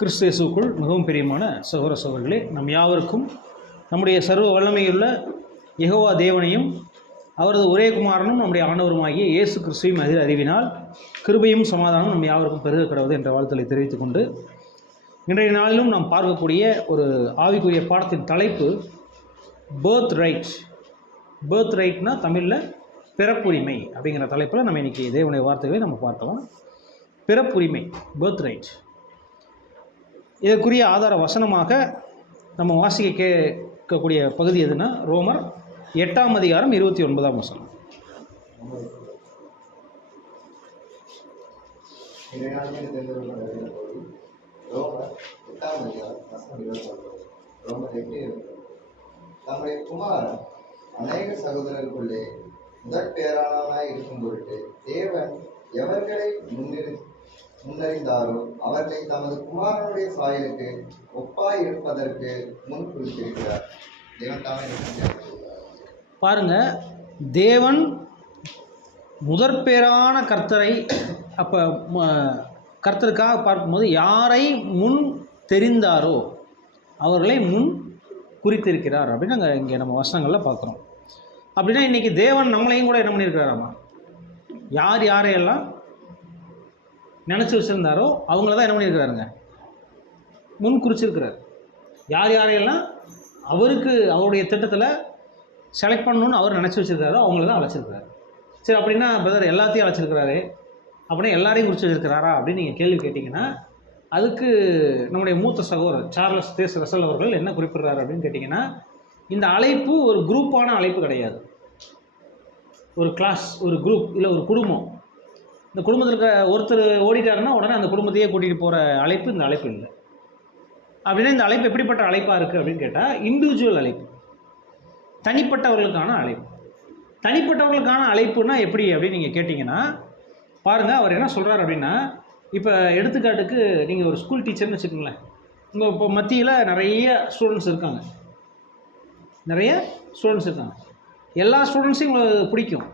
கிறிஸ்து இயேசுவுக்குள் மிகவும் பிரியமான சகோதர சகோதரிகளே, நம் யாவருக்கும் நம்முடைய சர்வ வல்லமையுள்ள யெகோவா தேவனையும் அவரது ஒரே குமாரனும் நம்முடைய ஆண்டவருமாகிய இயேசு கிறிஸ்துவையும் அறிவினால் கிருபையும் சமாதானம் நம் யாவருக்கும் பெருக கடவுது என்ற வாழ்த்துக்களை தெரிவித்துக் கொண்டு, இன்றைய நாளிலும் நாம் பார்க்கக்கூடிய ஒரு ஆவிக்குரிய பாடத்தின் தலைப்பு பேர்த் ரைட். பேர்த் ரைட்னா தமிழில் பிறப்புரிமை அப்படிங்கிற தலைப்பில் நம்ம இன்றைக்கி தேவனுடைய வார்த்தைகளை நம்ம பார்க்கலாம். பிறப்புரிமை, பேர்த் ரைட். இதற்குரிய ஆதார வசனமாக நம்ம வாசிக்க கேட்கக்கூடிய பகுதி எதுனா ரோமர் 8ஆம் அதிகாரம் 29ஆம் வசனம். நம்முடைய குமாரன் அநேக சகோதரர்களுக்குள்ளே முதற் பேரானவனாய் இருக்கும் பொருட்டு தேவன் எவர்களை முன்னறிந்தாரோ அவர்களை தமது குமாரனுடைய சாயலுக்கு ஒப்பாய் இருப்பதற்கு முன் குறித்திருக்கிறார். தேவன் தாமே பாருங்க, தேவன் முதற் பேரான கர்த்தரை கர்த்தருக்காக பார்க்கும்போது யாரை முன் தெரிந்தாரோ அவர்களை முன் குறித்திருக்கிறார் அப்படின்னு நாங்கள் இங்கே நம்ம வசனங்களில் பார்க்குறோம். அப்படின்னா இன்றைக்கி தேவன் நம்மளையும் கூட என்ன பண்ணியிருக்கிறாராமா, யாரையெல்லாம் நினச்சி வச்சுருந்தாரோ அவங்கள தான் என்ன பண்ணியிருக்கிறாருங்க, முன் குறிச்சிருக்கிறார். யாரையெல்லாம் அவருடைய திட்டத்தில் செலக்ட் பண்ணணுன்னு அவர் நினச்சி வச்சுருக்காரோ அவங்கள தான் அழைச்சிருக்கிறார். சரி, அப்படின்னா பிரதர் எல்லாத்தையும் அழைச்சிருக்கிறாரு, அப்படின்னா எல்லாரையும் குறித்து வச்சுருக்கிறாரா அப்படின்னு நீங்கள் கேள்வி கேட்டிங்கன்னா, அதுக்கு நம்முடைய மூத்த சகோதரர் சார்லஸ் தேஸ் ரசல் அவர்கள் என்ன குறிப்பிடுறாரு அப்படின்னு கேட்டிங்கன்னா, இந்த அழைப்பு ஒரு குரூப்பான அழைப்பு கிடையாது. ஒரு கிளாஸ், ஒரு குரூப், இல்லை ஒரு குடும்பம். இந்த குடும்பத்தில் இருக்கிற ஒருத்தர் ஓடிட்டாருன்னா உடனே அந்த குடும்பத்தையே கூட்டிகிட்டு போகிற அழைப்பு இந்த அழைப்பு இல்லை. அப்படின்னா இந்த அழைப்பு எப்படிப்பட்ட அழைப்பாக இருக்குது அப்படின்னு கேட்டால், இண்டிவிஜுவல் அழைப்பு, தனிப்பட்டவர்களுக்கான அழைப்பு. தனிப்பட்டவர்களுக்கான அழைப்புனா எப்படி அப்படின்னு நீங்கள் கேட்டிங்கன்னா, பாருங்கள் அவர் என்ன சொல்கிறார் அப்படின்னா, இப்போ எடுத்துக்காட்டுக்கு நீங்கள் ஒரு ஸ்கூல் டீச்சர்னு வச்சுக்கோங்களேன். உங்கள் இப்போ மத்தியில் நிறைய ஸ்டூடெண்ட்ஸ் இருக்காங்க. எல்லா ஸ்டூடெண்ட்ஸையும் உங்களுக்கு பிடிக்கும்.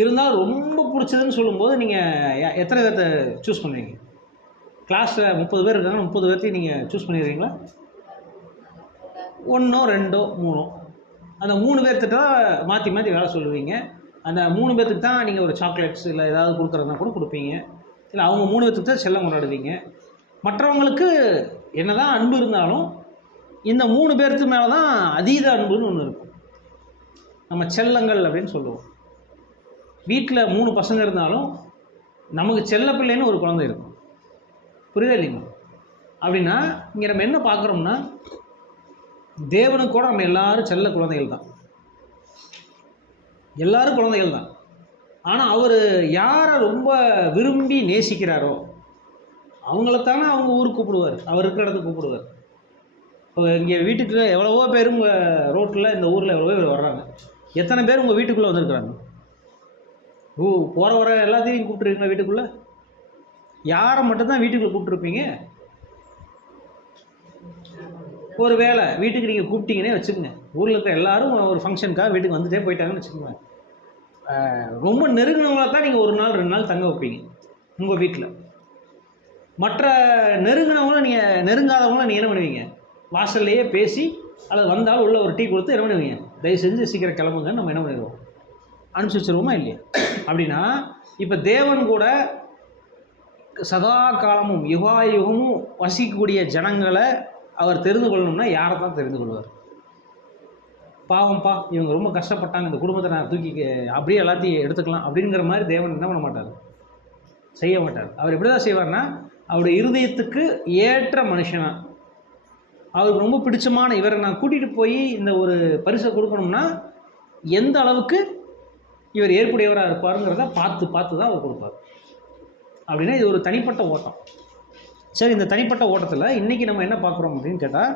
இருந்தாலும் ரொம்ப பிடிச்சதுன்னு சொல்லும்போது நீங்கள் எத்தனை பேர்த்த சூஸ் பண்ணுவீங்க? கிளாஸில் 30 பேர் இருக்காங்க, 30 பேர்த்தையும் நீங்கள் சூஸ் பண்ணிடுறீங்களா? 1 2 3 அந்த 3 பேர்த்துட்டு தான் மாற்றி வேலை சொல்லுவீங்க. அந்த 3 பேர்த்துக்கு தான் நீங்கள் ஒரு சாக்லேட்ஸ் இல்லை ஏதாவது கொடுக்குறதுனா கூட கொடுப்பீங்க. இல்லை அவங்க 3 பேர்த்துக்கு தான் செல்லம் கொண்டாடுவீங்க. மற்றவங்களுக்கு என்ன தான் அன்பு இருந்தாலும் இந்த 3 பேர்த்து மேலே தான் அதீத அன்புன்னு ஒன்று இருக்கும். நம்ம செல்லங்கள் அப்படின்னு சொல்லுவோம். வீட்டில் 3 பசங்க இருந்தாலும் நமக்கு செல்ல பிள்ளைன்னு ஒரு குழந்தை இருக்கும். புரியுதா இல்லைங்க? அப்படின்னா இங்கே நம்ம என்ன பார்க்குறோம்னா, தேவனுக்கு கூட நம்ம எல்லாரும் செல்ல குழந்தைகள் தான், எல்லாரும் குழந்தைகள் தான். ஆனால் அவர் யாரை ரொம்ப விரும்பி நேசிக்கிறாரோ அவங்களத்தானே அவங்க ஊருக்கு கூப்பிடுவார், அவர் இருக்கிற இடத்துக்கு கூப்பிடுவார். இப்போ இங்கே வீட்டுக்கு எவ்வளவோ பேர் உங்கள் ரோட்டில் இந்த ஊரில் எவ்வளவோ பேர் வர்றாங்க. எத்தனை பேர் உங்கள் வீட்டுக்குள்ளே வந்திருக்கிறாங்க? போகிற எல்லாத்தையும் கூப்பிட்ருக்கீங்களா வீட்டுக்குள்ளே? யாரை மட்டும்தான் வீட்டுக்குள்ளே கூப்பிட்ருப்பீங்க? ஒரு வேளை வீட்டுக்கு நீங்கள் கூப்பிட்டீங்கன்னே வச்சுக்கோங்க, ஊரில் இருக்கிற எல்லாரும் ஒரு ஃபங்க்ஷனுக்காக வீட்டுக்கு வந்துட்டே போயிட்டாங்கன்னு வச்சுக்கோங்க. ரொம்ப நெருங்கினவங்கள தான் நீங்கள் 1 நாள் 2 நாள் தங்க வைப்பீங்க உங்கள் வீட்டில். மற்ற நெருங்கினவங்கள நீங்கள் நீங்கள் என்ன பண்ணுவீங்க? வாசல்லையே பேசி அல்லது வந்தாலும் உள்ள ஒரு டீ கொடுத்து என்ன பண்ணுவீங்க? தயவு செஞ்சு சீக்கிரம் கிளம்புங்கன்னு நம்ம என்ன பண்ணிடுவோம்? அனுப்பிச்சி வச்சுருவோமா இல்லையா? அப்படின்னா இப்போ தேவன் கூட சதா காலமும் யுகமும் வசிக்கக்கூடிய ஜனங்களை அவர் தெரிந்து கொள்ளணும்னா யாரை தான் தெரிந்து கொள்வார்? பாவம்ப்பா, இவங்க ரொம்ப கஷ்டப்பட்டாங்க, இந்த குடும்பத்தை நான் தூக்கி அப்படியே எல்லாத்தையும் எடுத்துக்கலாம் அப்படிங்கிற மாதிரி தேவன் என்ன பண்ண மாட்டார், செய்ய மாட்டார். அவர் எப்படி தான் செய்வார்னா, அவருடைய இருதயத்துக்கு ஏற்ற மனுஷனா, அவருக்கு ரொம்ப பிடிச்சமான இவரை நான் கூட்டிகிட்டு போய் இந்த ஒரு பரிசை கொடுக்கணும்னா எந்த அளவுக்கு இவர் ஏற்புடையவராக இருப்பாருங்கிறத பார்த்து தான் அவர் கொடுப்பார். அப்படின்னா இது ஒரு தனிப்பட்ட ஓட்டம். சரி, இந்த தனிப்பட்ட ஓட்டத்தில் இன்றைக்கி நம்ம என்ன பார்க்குறோம் அப்படின்னு கேட்டால்,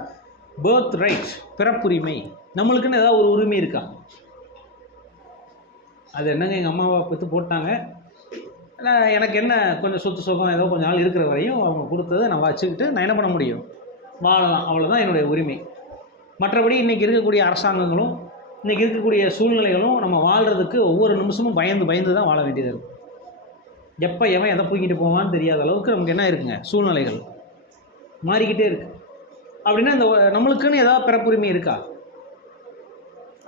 பேர்த் ரைட், பிறப்புரிமை. நம்மளுக்குன்னு ஏதாவது ஒரு உரிமை இருக்கா? அது என்னங்க, எங்கள் அம்மாவை பெற்று போட்டாங்க, எனக்கு என்ன கொஞ்சம் சொத்து சுகம் ஏதோ கொஞ்சம் நாள் இருக்கிற வரையும் அவங்க கொடுத்ததை நான் வச்சுக்கிட்டு நான் என்ன பண்ண முடியும்? வாழலாம், அவ்வளோதான் என்னுடைய உரிமை. மற்றபடி இன்றைக்கி இருக்கக்கூடிய அரசாங்கங்களும் இன்றைக்கி இருக்கக்கூடிய சூழ்நிலைகளும் நம்ம வாழ்கிறதுக்கு ஒவ்வொரு நிமிஷமும் பயந்து தான் வாழ வேண்டியது இருக்குது. எப்போ எவன் எதை தூக்கிட்டு போவான்னு தெரியாத அளவுக்கு நமக்கு என்ன இருக்குங்க, சூழ்நிலைகள். மாறிக்கிட்டே இருக்கு. அப்படின்னா இந்த நம்மளுக்குன்னு ஏதாவது பிறப்புரிமை இருக்கா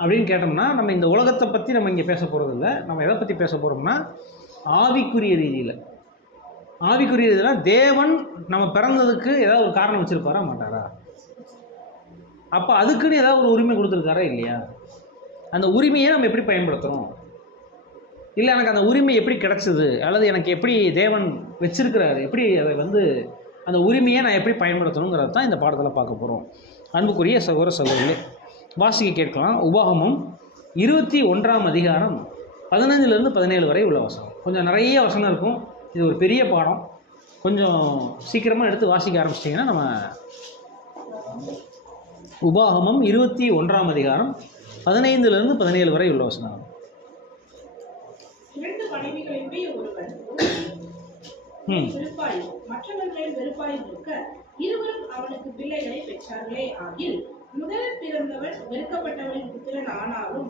அப்படின்னு கேட்டோம்னா, நம்ம இந்த உலகத்தை பற்றி நம்ம இங்கே பேச போகிறது இல்லை. நம்ம எதை பற்றி பேச போகிறோம்னா ஆவிக்குரிய ரீதியில். ஆவிக்குரிய ரீதியில் தேவன் நம்ம பிறந்ததுக்கு ஏதாவது ஒரு காரணம் வச்சுருப்பாரா மாட்டாரா? அப்போ அதுக்குன்னு ஏதாவது ஒரு உரிமை கொடுத்துருக்காரா இல்லையா? அந்த உரிமையை நம்ம எப்படி பயன்படுத்துகிறோம், இல்லை எனக்கு அந்த உரிமை எப்படி கிடச்சிது, அல்லது எனக்கு எப்படி தேவன் வச்சிருக்கிறாரு, எப்படி அதை அந்த உரிமையை நான் எப்படி பயன்படுத்தணுங்கிறது தான் இந்த பாடத்தில் பார்க்க போகிறோம். அன்புக்குரிய சகோதர சகோதரிகளே, வாசிக்க கேட்கலாம். உபாகமம் 21ஆம் அதிகாரம் 15லேருந்து 17 வரை உள்ள வசனம். கொஞ்சம் நிறைய வசனம் இருக்கும். இது ஒரு பெரிய பாடம். கொஞ்சம் சீக்கிரமாக எடுத்து வாசிக்க ஆரம்பிச்சிட்டிங்கன்னா நம்ம உபாகமம் 21ஆம் அதிகாரம் 15லேருந்து 17 வரை உள்ள வசனம். இருவரும் அவனுக்கு பிள்ளைகளை பெற்றார்களே ஆகில், முதல் பிறந்தவன் வெறுக்கப்பட்டவளின் புத்திரன் ஆனாலும்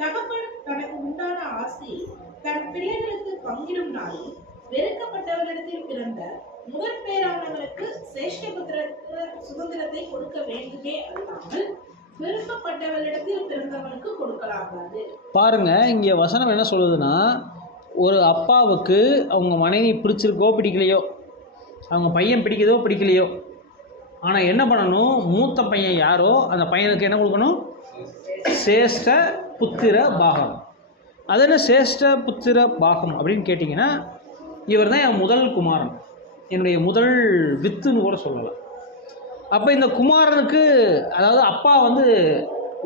தகப்பன் தனக்கு உண்டான ஆசை தன் பிள்ளைகளுக்கு பங்கிடும் நாளில் வெறுக்கப்பட்டவர்களிடத்தில் பிறந்த முதல் பேரானவர்களுக்கு சேஷ்டபுத்திர சுதந்திரத்தை கொடுக்க வேண்டுமே அல்லாமல் விருப்பப்பட்டவர்களிடத்தில் பிறந்தவனுக்கு கொடுக்கலாகாது. பாருங்க, இங்கே வசனம் என்ன சொல்லுதுன்னா, ஒரு அப்பாவுக்கு அவங்க மனைவி பிடிச்சிருக்கோ பிடிக்கலையோ, அவங்க பையன் பிடிக்குதோ பிடிக்கலையோ, ஆனால் என்ன பண்ணணும், மூத்த பையன் யாரோ அந்த பையனுக்கு என்ன கொடுக்கணும், சேஷ்ட புத்திர பாகம். அது என்ன சேஷ்ட புத்திர பாகம் அப்படின்னு கேட்டிங்கன்னா, இவர் தான் என் முதல் குமாரன், என்னுடைய முதல் வித்துன்னு கூட சொல்லலாம். அப்போ இந்த குமாரனுக்கு, அதாவது அப்பா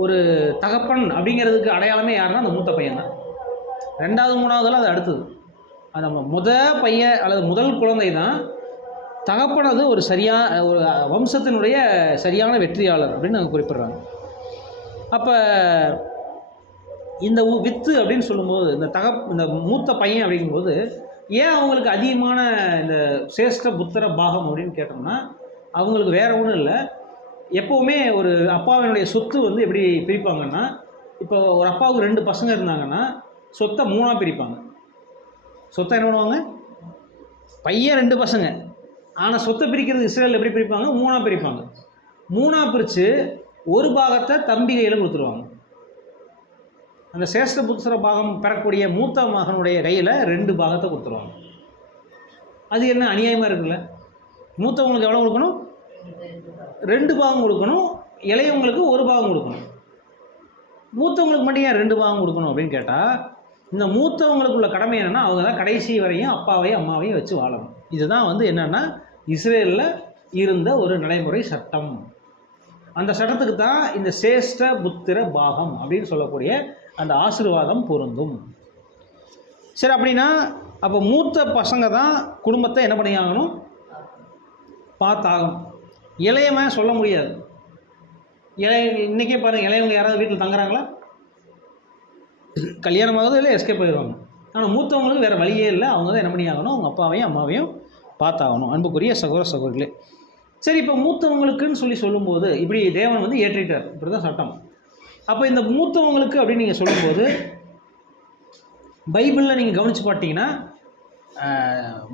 ஒரு தகப்பன் அப்படிங்கிறதுக்கு அடையாளமே யாருன்னா அந்த மூத்த பையன் தான். ரெண்டாவது மூணாவதெல்லாம் அது அடுத்தது. அந்த பையன் அல்லது முதல் குழந்தை தான் தகப்பனது ஒரு வம்சத்தினுடைய சரியான வெற்றியாளர் அப்படின்னு அவங்க குறிப்பிட்றாங்க. அப்போ இந்த வித்து அப்படின்னு சொல்லும்போது இந்த மூத்த பையன் அப்படிங்கும்போது ஏன் அவங்களுக்கு அதிகமான இந்த சேஷ்ட புத்திர பாகம் அப்படின்னு கேட்டோம்னா, அவங்களுக்கு வேறு ஒன்றும் இல்லை. எப்போவுமே ஒரு அப்பாவினுடைய சொத்து எப்படி பிரிப்பாங்கன்னா, இப்போ ஒரு அப்பாவுக்கு 2 பசங்க இருந்தாங்கன்னா சொத்தை 3ஆக பிரிப்பாங்க. சொத்தை என்ன பண்ணுவாங்க, பையன் 2 பசங்க, ஆனால் சொத்தை பிரிக்கிறது இஸ்ரேல் எப்படி பிரிப்பாங்க, 3ஆக பிரிப்பாங்க. 3ஆக பிரித்து ஒரு பாகத்தை தம்பி கையில் கொடுத்துருவாங்க. அந்த சேஷ்ட புத்திர பாகம் பெறக்கூடிய மூத்த மகனுடைய கையில் 2 பாகத்தை கொடுத்துருவாங்க. அது என்ன அநியாயமாக இருக்குல்ல? மூத்தவங்களுக்கு எவ்வளோ கொடுக்கணும், 2 பாகம் கொடுக்கணும். இளையவங்களுக்கு 1 பாகம் கொடுக்கணும். மூத்தவங்களுக்கு மட்டும் ஏன் 2 பாகம் கொடுக்கணும் அப்படின்னு கேட்டால், இந்த மூத்தவங்களுக்குள்ள கடமை என்னென்னா, அவங்க தான் கடைசி வரையும் அப்பாவையும் அம்மாவையும் வச்சு வாழணும். இதுதான் என்னென்னா இஸ்ரேலில் இருந்த ஒரு நடைமுறை சட்டம். அந்த சட்டத்துக்கு தான் இந்த சேஷ்ட புத்திர பாகம் அப்படின்னு சொல்லக்கூடிய அந்த ஆசீர்வாதம் பொருந்தும். சரி, அப்படின்னா அப்போ மூத்த பசங்க தான் குடும்பத்தை என்ன பண்ணி ஆகணும், பார்த்தாகணும். இளையவன் சொல்ல முடியாது. இன்றைக்கே பாருங்கள், இளையவங்க யாராவது வீட்டில் தங்குறாங்களா? கல்யாணம் ஆகுது இல்லை, எஸ்கேப் போயிடுவாங்க. ஆனால் மூத்தவங்களுக்கு வேறு வழியே இல்லை. அவங்க தான் என்ன பண்ணி ஆகணும், அவங்க அப்பாவையும் அம்மாவையும் பார்த்தாகணும். அன்புக்குரிய சகோதர சகோதரிகளே, சரி, இப்போ மூத்தவங்களுக்குன்னு சொல்லும்போது இப்படி தேவன் ஏற்றிட்டார், இப்படி தான் சட்டம். அப்போ இந்த மூத்தவங்களுக்கு அப்படின்னு நீங்கள் சொல்லும்போது பைபிளில் நீங்கள் கவனித்து பார்த்தீங்கன்னா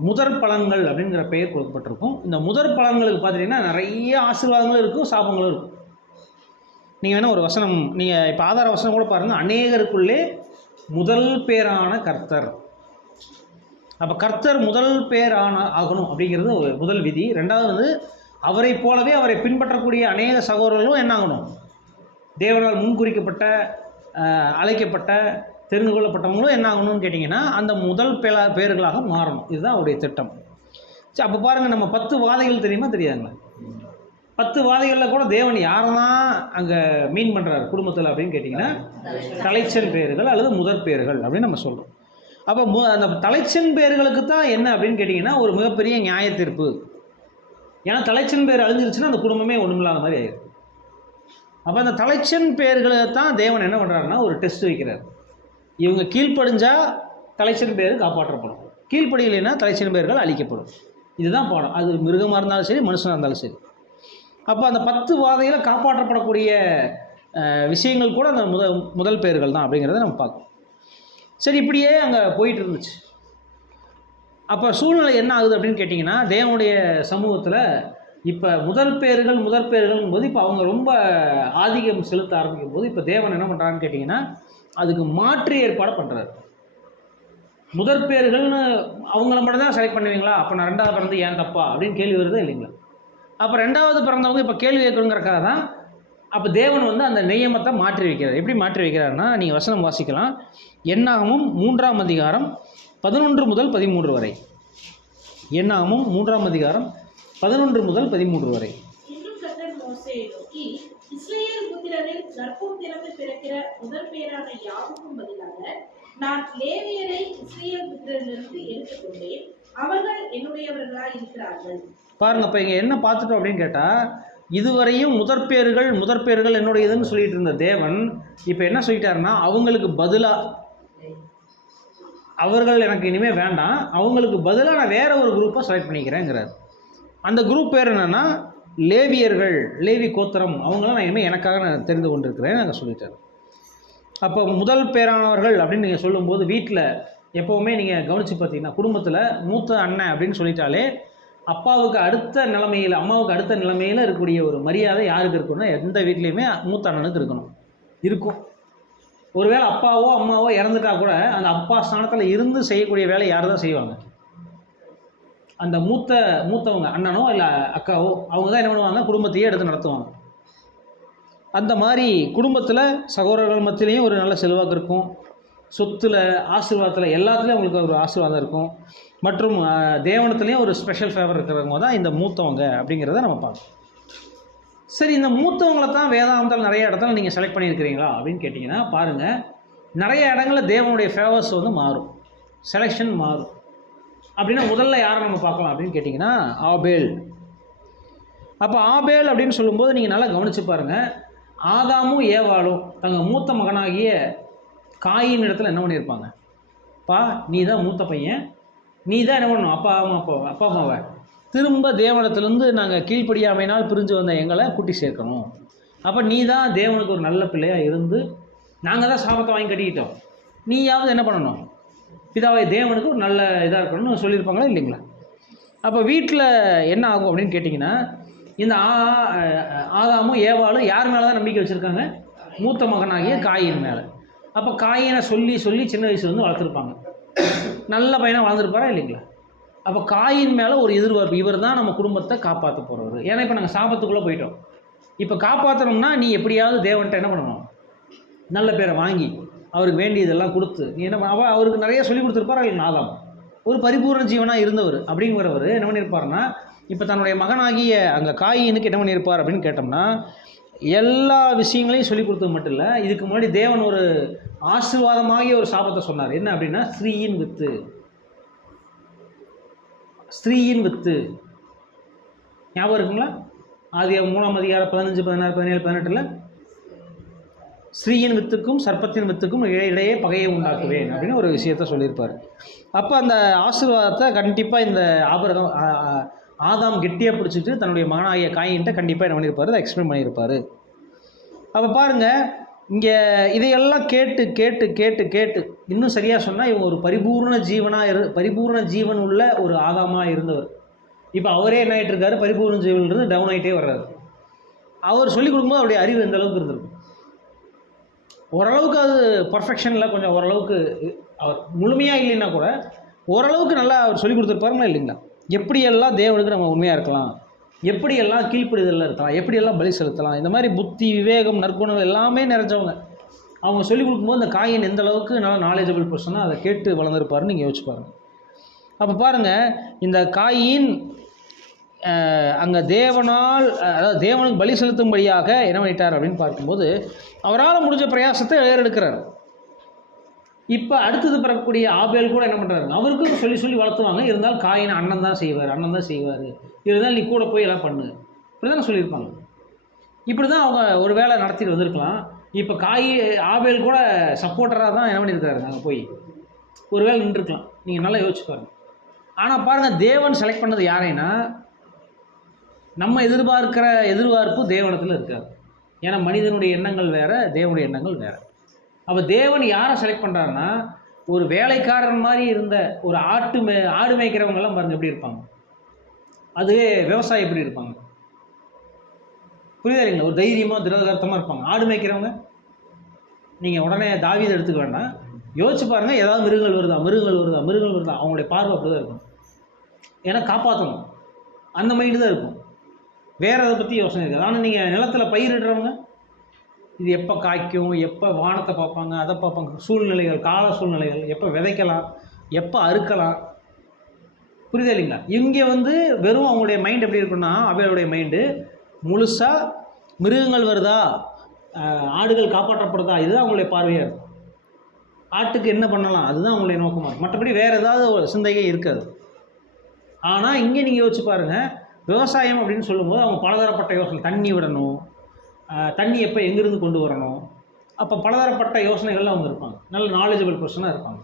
முதற் பலன்கள் அப்படிங்கிற பெயர் கொடுக்கப்பட்டிருக்கும். இந்த முதற் பலன்களுக்கு பார்த்தீங்கன்னா நிறைய ஆசீர்வாதங்களும் இருக்கும், சாபங்களும் இருக்கும். நீங்கள் வேணால் ஒரு வசனம், நீங்கள் இப்போ ஆதார வசனம் கூட பாருங்கள், அநேகருக்குள்ளே முதல் பேரான கர்த்தர். அப்போ கர்த்தர் முதல் ஆகணும் அப்படிங்கிறது ஒரு முதல் விதி. ரெண்டாவது அவரை போலவே அவரை பின்பற்றக்கூடிய அநேக சகோதரர்களும் என்ன ஆகணும், தேவனால் முன்குறிக்கப்பட்ட அழைக்கப்பட்ட தெரிந்து கொள்ளப்பட்டவங்களும் என்ன ஆகணும்னு கேட்டிங்கன்னா அந்த முதல் பேர்களாக மாறணும். இதுதான் அவருடைய திட்டம். சரி, அப்போ பாருங்கள், நம்ம 10 வாதைகள் தெரியுமா தெரியாதுங்களா? 10 வாதைகளில் கூட தேவன் யாரெல்லாம் அங்கே மீன் பண்ணுறாரு குடும்பத்தில் அப்படின்னு கேட்டிங்கன்னா தலைச்சன் பேர்கள் அல்லது முதற் பேர்கள் அப்படின்னு நம்ம சொல்கிறோம். அப்போ அந்த தலைச்சன் பேர்களுக்கு தான் என்ன அப்படின்னு கேட்டிங்கன்னா ஒரு மிகப்பெரிய நியாய தீர்ப்பு. ஏன்னா தலைச்சன் பேர் அழிஞ்சிருச்சுன்னா அந்த குடும்பமே ஒன்றுமில்லாத மாதிரி ஆயிடும். அப்போ அந்த தலைச்சன் பேர்களை தான் தேவன் என்ன பண்ணுறாருன்னா ஒரு டெஸ்ட் வைக்கிறார். இவங்க கீழ்ப்படிஞ்சால் தலைச்சன் பேர் காப்பாற்றப்படும், கீழ்ப்படியலைன்னா தலைச்சன் பேர்கள் அழிக்கப்படும். இதுதான் பாடம். அது மிருகமாக இருந்தாலும் சரி, மனுஷனாக இருந்தாலும் சரி. அப்போ அந்த 10 வாதையில் காப்பாற்றப்படக்கூடிய விஷயங்கள் கூட அந்த முதல் பேர்கள் தான் அப்படிங்கிறத நம்ம பார்க்கணும். சரி, இப்படியே அங்கே போயிட்டு இருந்துச்சு. அப்போ சூழ்நிலை என்ன ஆகுது அப்படின்னு கேட்டிங்கன்னா, தேவனுடைய சமூகத்தில் இப்போ முதல் பேர்கள் போது இப்போ அவங்க ரொம்ப ஆதிக்கம் செலுத்த ஆரம்பிக்கும் போது இப்போ தேவன் என்ன பண்ணுறான்னு கேட்டிங்கன்னா அதுக்கு மாற்று ஏற்பாடு பண்ணுறாரு. முதற் பேர்கள்னு அவங்கள மட்டும் தான் செலக்ட் பண்ணுவீங்களா, அப்போ நான் ரெண்டாவது பிறந்து ஏன் தப்பா அப்படின்னு கேள்வி வருது இல்லைங்களா? அப்போ ரெண்டாவது பிறந்தவங்க இப்போ கேள்வி கேட்கணுங்கிறக்காக தான் அப்போ தேவன் வந்து அந்த நியமத்தை மாற்றி வைக்கிறார். எப்படி மாற்றி வைக்கிறாருன்னா, நீங்கள் வசனம் வாசிக்கலாம். என்னாகமும் 3ஆம் அதிகாரம் 11 முதல் 13 வரை. என்னாகமும் 3ஆம் அதிகாரம் 11 முதல் 13 வரை. இன்னும் கர்த்தர் மோசேயை நோக்கி, இஸ்ரவேல் புத்திரரில் கர்ப்பம் திறந்து பிறக்கிற முதற் பேரான யாவுக்கும் பதிலாக நான் லேவியரை இஸ்ரவேல் புத்திரரிலிருந்து எடுத்துக்கொண்டேன், அவர்கள் என்னுடையவர்களாய் இருக்கிறார்கள். பாருங்க, இப்போ இங்கே என்ன பார்த்துட்டோம் அப்படின்னு கேட்டால், இதுவரையும் முதற் பேர்கள் என்னுடையதுன்னு சொல்லிட்டு இருந்த தேவன் இப்போ என்ன சொல்லிட்டாருன்னா, அவங்களுக்கு பதிலாக அவர்கள் எனக்கு இனிமேல் வேண்டாம், அவங்களுக்கு பதிலாக நான் வேற ஒரு குரூப்பை செலக்ட் பண்ணிக்கிறேங்கிறார். அந்த குரூப் பேர் என்னென்னா லேவியர்கள், லேவி கோத்திரம். அவங்களாம் நான் இனிமேல் எனக்காக நான் தெரிந்து கொண்டிருக்கிறேன் நாங்கள் சொல்லிட்டார். அப்போ முதல் பேரானவர்கள் அப்படின்னு நீங்கள் சொல்லும்போது வீட்டில் எப்போவுமே நீங்கள் கவனித்து பார்த்தீங்கன்னா குடும்பத்தில் மூத்த அண்ணன் அப்படின்னு சொல்லிட்டாலே அப்பாவுக்கு அடுத்த நிலைமையில், அம்மாவுக்கு அடுத்த நிலைமையில் இருக்கக்கூடிய ஒரு மரியாதை யாருக்கு இருக்குன்னா எந்த வீட்லேயுமே மூத்த அண்ணனுக்கு இருக்கும். ஒருவேளை அப்பாவோ அம்மாவோ இறந்துட்டா கூட அந்த அப்பா ஸ்தானத்தில் இருந்து செய்யக்கூடிய வேலை யார் தான் செய்வாங்க? அந்த மூத்தவங்க அண்ணனோ இல்லை அக்காவோ அவங்க தான் என்ன பண்ணுவாங்க, குடும்பத்தையே எடுத்து நடத்துவாங்க. அந்த மாதிரி குடும்பத்தில் சகோதரர்கள் மத்தியிலையும் ஒரு நல்ல செல்வாக்கு இருக்கும், சொத்தில், ஆசீர்வாதத்தில், எல்லாத்துலேயும் அவங்களுக்கு ஒரு ஆசீர்வாதம் இருக்கும். மற்றும் தேவனத்துலேயும் ஒரு ஸ்பெஷல் ஃபேவர் இருக்கிறவங்க தான் இந்த மூத்தவங்க அப்படிங்கிறத நம்ம பார்க்கணும். சரி, இந்த மூத்தவங்களை தான் வேதாந்தத்தில் நிறைய இடத்துல நீங்கள் செலக்ட் பண்ணியிருக்கிறீங்களா அப்படின்னு கேட்டிங்கன்னா பாருங்கள், நிறைய இடங்களில் தேவனுடைய ஃபேவர்ஸ் வந்து மாறும், செலெக்ஷன் மாறும். அப்படின்னா முதல்ல யாரை நம்ம பார்க்கலாம் அப்படின்னு கேட்டிங்கன்னா ஆபேல். அப்போ ஆபேல் அப்படின்னு சொல்லும்போது நீங்கள் நல்லா கவனித்து பாருங்கள், ஆதாமும் ஏவாளும் தங்கள் மூத்த மகனாகிய காயின் இடத்துல என்ன பண்ணியிருப்பாங்க? அப்பா நீ தான் மூத்த பையன், நீ தான் என்ன பண்ணணும், அப்பா அம்மாவை திரும்ப தேவனத்திலேருந்து நாங்கள் கீழ்ப்படியாமையினால் பிரிஞ்சு வந்த எங்களை கூட்டி சேர்க்கணும். அப்போ நீ தான் தேவனுக்கு ஒரு நல்ல பிள்ளையாக இருந்து, நாங்கள் தான் சாபத்தை வாங்கி கட்டிக்கிட்டோம், நீயாவது என்ன பண்ணணும், பிதாவை தேவனுக்கு ஒரு நல்ல இதாக இருக்கணும்னு சொல்லியிருப்பாங்களா இல்லைங்களா? அப்போ வீட்டில் என்ன ஆகும் அப்படின்னு கேட்டிங்கன்னா, இந்த ஆதாமும் ஏவாளும் யார் மேலே தான் நம்பிக்கை வச்சுருக்காங்க? மூத்த மகனாகிய காயின் மேலே. அப்போ காயினை சொல்லி சின்ன வயசுலேருந்து வளர்த்துருப்பாங்க, நல்ல பையனாக வளர்ந்துருப்பாரா இல்லைங்களா? அப்போ காயின் மேலே ஒரு எதிர்பார்ப்பு, இவர் தான் நம்ம குடும்பத்தை காப்பாற்ற போகிறவர். ஏன்னா இப்போ நாங்கள் சாபத்துக்குள்ளே போயிட்டோம், இப்போ காப்பாற்றணும்னா நீ எப்படியாவது தேவன்கிட்ட என்ன பண்ணணும், நல்ல பேரை வாங்கி அவருக்கு வேண்டியதெல்லாம் கொடுத்து நீ என்ன அவருக்கு நிறைய சொல்லி கொடுத்துருப்பாரா இல்லை? ஆதாம் ஒரு பரிபூர்ண ஜீவனாக இருந்தவர் அப்படிங்கிறவர் என்ன பண்ணியிருப்பாருன்னா, இப்போ தன்னுடைய மகனாகிய அங்கே காயினுக்கு என்ன பண்ணியிருப்பார் அப்படின்னு கேட்டோம்னா, எல்லா விஷயங்களையும் சொல்லி கொடுத்தது மட்டும் இல்லை, இதுக்கு முன்னாடி தேவன் ஒரு ஆசீர்வாதமாகிய ஒரு சாபத்தை சொன்னார். என்ன அப்படின்னா, ஸ்திரீயின் வித்து ஞாபகம் இருக்குங்களா? ஆதி 3ஆம் அதிகாரம் 15, 16, 17, 18 ஸ்திரீயின் வித்துக்கும் சர்ப்பத்தின் வித்துக்கும் இடையே பகையை உண்டாக்குவேன் அப்படின்னு ஒரு விஷயத்த சொல்லியிருப்பார். அப்போ அந்த ஆசீர்வாதத்தை கண்டிப்பாக இந்த ஆதாம் கெட்டியாக பிடிச்சிட்டு தன்னுடைய மகனாகிய காயின்ட்ட கண்டிப்பாக என்ன பண்ணியிருப்பார், அதை எக்ஸ்பிளைன் பண்ணியிருப்பார். அப்போ பாருங்கள், இங்கே இதையெல்லாம் கேட்டு இன்னும் சரியாக சொன்னால் இவங்க ஒரு பரிபூர்ண ஜீவன் உள்ள ஒரு ஆதாமாக இருந்தவர். இப்போ அவரே என்ன ஆகிட்டு இருக்காரு, பரிபூர்ண ஜீவன்றது டவுன் ஆகிட்டே வர்றாரு. அவர் சொல்லிக் கொடுக்கும்போது அவருடைய அறிவு எந்த அளவுக்கு இருந்திருக்கும்? ஓரளவுக்கு அது பர்ஃபெக்ஷனில் கொஞ்சம் ஓரளவுக்கு அவர் முழுமையாக இல்லைன்னா கூட ஓரளவுக்கு நல்லா அவர் சொல்லிக் கொடுத்துருப்பாருங்களா இல்லைங்களா? எப்படியெல்லாம் தேவனுக்கு நம்ம உண்மையாக இருக்கலாம், எப்படியெல்லாம் கீழ்ப்படிதலில் இருக்கலாம், எப்படியெல்லாம் பலி செலுத்தலாம், இந்த மாதிரி புத்தி, விவேகம், நற்குணங்கள் எல்லாமே நிறைஞ்சவங்க. அவங்க சொல்லிக் கொடுக்கும்போது இந்த காயின் எந்த அளவுக்கு நல்லா நாலேஜபிள் பர்சனாக அதை கேட்டு வளர்ந்துருப்பாருன்னு நீங்கள் யோசிச்சு பாருங்கள். அப்போ பாருங்கள், இந்த காயின் அங்கே அதாவது தேவனுக்கு பலி செலுத்தும்படியாக என்ன பண்ணிட்டார் அப்படின்னு பார்க்கும்போது அவரால் முடிஞ்ச பிரயாசத்தை ஏறெடுக்கிறார். இப்போ அடுத்தது பிறக்கக்கூடிய ஆபேல் கூட என்ன பண்ணுறாரு, அவருக்கும் சொல்லி வளர்த்துவாங்க. இருந்தாலும் காயின் அண்ணன் தான் செய்வார், இருந்தாலும் நீ கூட போய் எல்லாம் பண்ணு, இப்படி தான் சொல்லியிருப்பாங்க. இப்படி தான் அவங்க ஒரு வேலை நடத்திட்டு வந்திருக்கலாம். இப்போ ஆபேல் கூட சப்போர்ட்டராக தான் என்ன பண்ணியிருக்காரு, நாங்கள் போய் ஒரு வேலை நின்றுருக்கலாம். நீங்கள் நல்லா யோசிச்சு பாருங்கள். ஆனால் பாருங்கள், தேவன் செலக்ட் பண்ணது யாரைன்னா, நம்ம எதிர்பார்ப்பு தேவனத்தில் இருக்காது. ஏன்னா மனிதனுடைய எண்ணங்கள் வேறு, தேவனுடைய எண்ணங்கள் வேறு. அப்போ தேவன் யாரை செலக்ட் பண்ணுறாருன்னா, ஒரு வேலைக்காரன் மாதிரி இருந்த ஒரு ஆடு மேய்க்கிறவங்கெல்லாம் பாருங்கள் எப்படி இருப்பாங்க, அதுவே விவசாயி எப்படி இருப்பாங்க, புரியுதா இல்லைங்களா? ஒரு தைரியமாக திடகார்த்தமாக இருப்பாங்க. ஆடு மேய்க்கிறவங்க நீங்கள் உடனே தாவீதை எடுத்துக்க வேண்டாம், யோசிச்சு பாருங்கள். ஏதாவது மிருகங்கள் வருதா, அவங்களுடைய பார்வை அப்படி தான் இருக்கும். ஏன்னா காப்பாற்றணும், அந்த மைண்டு தான் இருக்கும். வேறு அதை பற்றி யோசனை இருக்காது. ஆனால் நீங்கள் நிலத்தில் பயிரிடுறவங்க இது எப்போ காய்க்கும், எப்போ வானத்தை பார்ப்பாங்க, அதை பார்ப்பாங்க. சூழ்நிலைகள், கால சூழ்நிலைகள், எப்போ விதைக்கலாம், எப்போ அறுக்கலாம். புரியுதா இல்லைங்களா? இங்கே வெறும் அவங்களுடைய மைண்ட் எப்படி இருக்குன்னா, அவையோடைய மைண்டு முழுசாக மிருகங்கள் வருதா, ஆடுகள் காப்பாற்றப்படுதா, இதுதான் அவங்களுடைய பார்வையாக இருக்கும். ஆட்டுக்கு என்ன பண்ணலாம், அதுதான் அவங்களுடைய நோக்கமாக இருக்கும். மற்றபடி வேறு ஏதாவது ஒரு சிந்தையே இருக்காது. ஆனால் இங்கே நீங்கள் யோசிச்சு பாருங்கள், விவசாயம் அப்படின்னு சொல்லும்போது அவங்க பலதரப்பட்ட யோசனை, தண்ணி விடணும், தண்ணி எப்போ எங்கேருந்து கொண்டு வரணும், அப்போ பலதரப்பட்ட யோசனைகள்லாம் அவங்க இருப்பாங்க. நல்ல நாலேஜபிள் பர்சனாக இருப்பாங்க.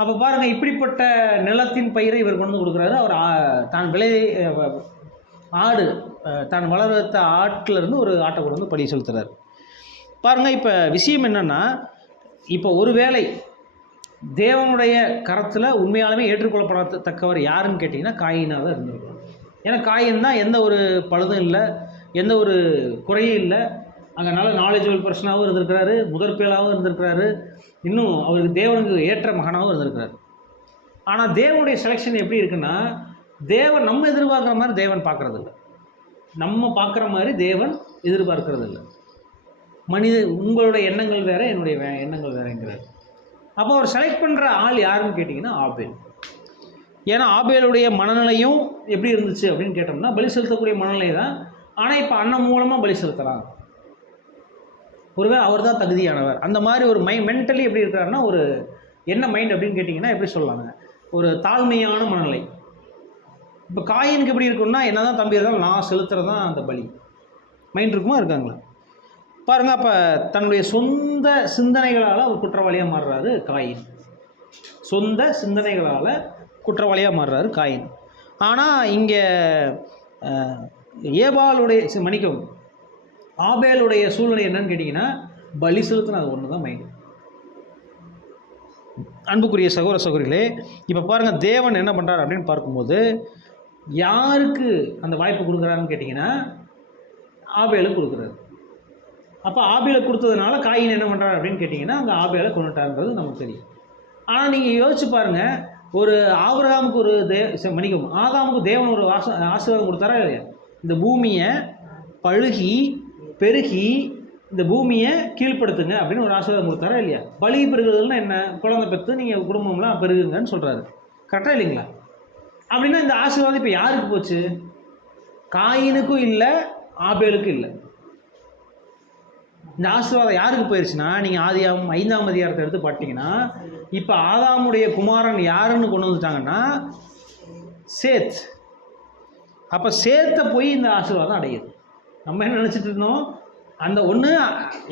அப்போ பாருங்கள், இப்படிப்பட்ட நிலத்தின் பயிரை இவர் கொண்டு கொடுக்குறாரு. அவர் தான் ஆடு தான் வளர வைத்த ஆட்டிலேருந்து ஒரு ஆட்டை கொண்டு பலி செலுத்துறாரு. பாருங்கள், இப்போ விஷயம் என்னென்னா, இப்போ ஒரு வேளை தேவனுடைய கரத்தில் உண்மையாலுமே ஏற்றுக்கொள்ளப்படத்தக்கவர் யாருன்னு கேட்டிங்கன்னா காயினாக தான் இருந்திருக்கும். ஏன்னா காயின் தான் எந்த ஒரு பழுதும் இல்லை, எந்த ஒரு குறையும் இல்லை. அங்கே நல்ல நாலேஜபிள் பர்சனாகவும் இருந்திருக்கிறாரு, முதற்பேலாகவும் இருந்திருக்கிறாரு, இன்னும் அவருக்கு தேவனுக்கு ஏற்ற மகனாகவும் இருந்திருக்கிறாரு. ஆனால் தேவனுடைய செலெக்ஷன் எப்படி இருக்குன்னா, தேவன் நம்ம எதிர்பார்க்குற மாதிரி தேவன் பார்க்குறது இல்லை, நம்ம பார்க்குற மாதிரி தேவன் எதிர்பார்க்கறது இல்லை. உங்களுடைய எண்ணங்கள் வேறு, என்னுடைய எண்ணங்கள் வேறுங்கிறார். அப்போ அவர் செலக்ட் பண்ணுற ஆள் யாருன்னு கேட்டிங்கன்னா ஆபேல். ஏன்னா ஆபேலுடைய மனநிலையும் எப்படி இருந்துச்சு அப்படின்னு கேட்டோம்னா, பலி செலுத்தக்கூடிய மனநிலை தான். ஆனால் இப்போ அண்ணன் மூலமாக பலி செலுத்தலாம், ஒருவேளை அவர் தான் தகுதியானவர். அந்த மாதிரி ஒரு மென்டலி எப்படி இருக்கிறாருன்னா, ஒரு என்ன மைண்ட் அப்படின்னு கேட்டிங்கன்னா எப்படி சொல்லலாங்க, ஒரு தாழ்மையான மனநிலை. இப்போ காயினுக்கு எப்படி இருக்குன்னா, என்ன தான் தம்பி இருந்தாலும் நான் செலுத்துறது தான் அந்த பலி மைண்ட் இருக்குமா, இருக்காங்களா பாருங்கள். அப்போ தன்னுடைய சொந்த சிந்தனைகளால் அவர் குற்றவாளியாக மாறுறாரு காயின். சொந்த சிந்தனைகளால் குற்றவாளியாக மாறுறாரு காயின். ஆனால் இங்கே ஆபேலுடைய சூழ்நிலை என்னன்னு கேட்டிங்கன்னா, பலி செலுத்தின அது ஒன்று தான் மைண்டு. அன்புக்குரிய சகோதர சகோதரிகளே, இப்போ பாருங்கள் தேவன் என்ன பண்ணுறாரு அப்படின்னு பார்க்கும்போது, யாருக்கு அந்த வாய்ப்பு கொடுக்குறாருன்னு கேட்டிங்கன்னா ஆபேலுக்கு கொடுக்குறாரு. அப்போ ஆபேலுக்கு கொடுத்ததுனால காயின் என்ன பண்ணுறாரு அப்படின்னு கேட்டிங்கன்னா, அந்த ஆபேலை கொண்டுட்டாருன்றது நமக்கு தெரியும். ஆனால் நீங்கள் யோசிச்சு பாருங்கள், ஒரு ஆபிரகாமுக்கு ஒரு ஆதாமுக்கு தேவன் ஒரு ஆசீர்வாதம் கொடுத்தாரா இல்லையா? இந்த பூமியை பழுகி பெருகி இந்த பூமியை கீழ்ப்படுத்துங்க அப்படின்னு ஒரு ஆசீர்வாதம் கொடுத்தாரா இல்லையா? பலி பெருகுதல்னா என்ன? குழந்தை பெற்று நீங்கள் குடும்பம்லாம் பெருகுங்கன்னு சொல்கிறாரு. கரெக்டாக இல்லைங்களா? அப்படின்னா இந்த ஆசீர்வாதம் இப்போ யாருக்கு போச்சு? காயினுக்கும் இல்லை, ஆபேலுக்கும் இல்லை. இந்த ஆசீர்வாதம் யாருக்கு போயிடுச்சுன்னா, நீங்கள் ஆதியாகமம் 5ஆம் அதிகாரத்தை எடுத்து பார்த்தீங்கன்னா, இப்போ ஆதாமுடைய குமாரன் யாருன்னு கொண்டு வந்துட்டாங்கன்னா சேத். அப்போ சேத்தை போய் இந்த ஆசீர்வாதம் அடையுது. நம்ம என்ன நினச்சிட்டு இருந்தோம், அந்த ஒன்று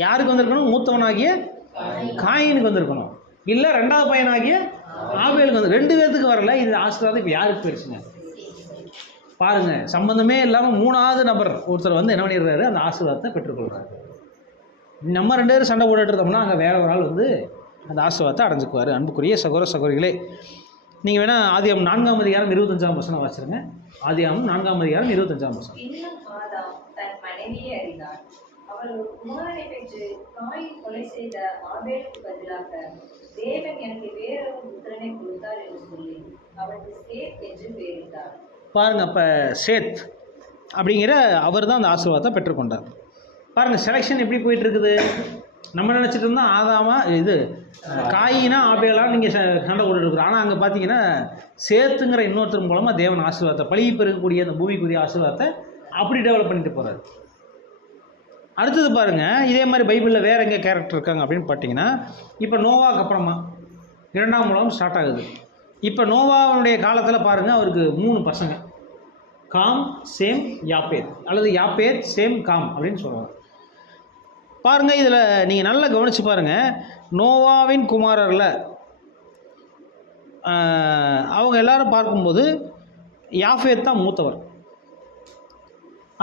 யாருக்கு வந்திருக்கணும்? மூத்தவனாகிய காயினுக்கு வந்திருக்கணும், இல்லை ரெண்டாவது பையனாகிய ஆபேலுக்கு வந்து 2 பேர்த்துக்கு வரல. இந்த ஆசீர்வாதம் இப்போ யாருக்கு போயிடுச்சுங்க பாருங்கள். சம்பந்தமே இல்லாமல் 3வது நபர் ஒருத்தர் என்ன பண்ணிடுறாரு, அந்த ஆசீர்வாதத்தை பெற்றுக்கொள்கிறாரு. நம்ம 2 பேரும் சண்டை போட்டுட்டு இருந்தோம்னா அங்கே வேற ஒரு ஆள் அந்த ஆசீர்வாதத்தை அடைஞ்சுக்குவார். அன்புக்குரிய சகோதர சகோதரிகளே, நீங்கள் வேணால் ஆதியாகமம் 4ஆம் அதிகாரம் 25ஆம் வசனம் வாசிருங்க. ஆதியாகமம் 4ஆம் அதிகாரம் 25ஆம் வசனம். இன்னும் ஆதாம் தன் மனைவியை அறிந்தார். அவள் ஒரு குமாரனை பெற்று காயின் கொலை செய்த ஆபேலுக்கு பதிலாக தேவன் எனக்கு வேறொரு புத்திரனை கொடுத்தார் என்று சொல்லி அவனுக்கு சேத் என்று பெயரிட்டார். பாருங்க, அப்போ சேத் அப்படிங்கிற அவர் தான் அந்த ஆசீர்வாதத்தை பெற்றுக்கொண்டார். பாருங்கள் செலெக்ஷன் எப்படி போயிட்டு இருக்குது. நம்ம நினச்சிட்டு இருந்தால் ஆதாமா காயினா ஆபேலா நீங்கள் சண்டை போட்டுருக்குறோம். ஆனால் அங்கே பார்த்தீங்கன்னா சேத்துங்கிற இன்னொருத்தர் மூலமாக தேவன் ஆசீர்வாதத்தை, பழகி பெருக்கக்கூடிய அந்த பூமிக்குரிய ஆசீர்வாதத்தை அப்படி டெவலப் பண்ணிட்டு போகிறாரு. அடுத்தது பாருங்கள், இதே மாதிரி பைபிளில் வேறு எங்கே கேரக்டர் இருக்காங்க அப்படின்னு பார்த்தீங்கன்னா, இப்போ நோவாக்கு அப்புறமா 2ஆம் உலகம் ஸ்டார்ட் ஆகுது. இப்போ நோவாவுடைய காலத்தில் பாருங்கள், அவருக்கு 3 பசங்க, காம், சேம், யாப்பேத், அல்லது யாப்பேத், சேம், காம் அப்படின்னு சொல்லுவாங்க. பாருங்கள், இதில் நீங்கள் நல்லா கவனித்து பாருங்கள், நோவாவின் குமாரரில் அவங்க எல்லாரும் பார்க்கும்போது யாப்பேத் தான் மூத்தவர்.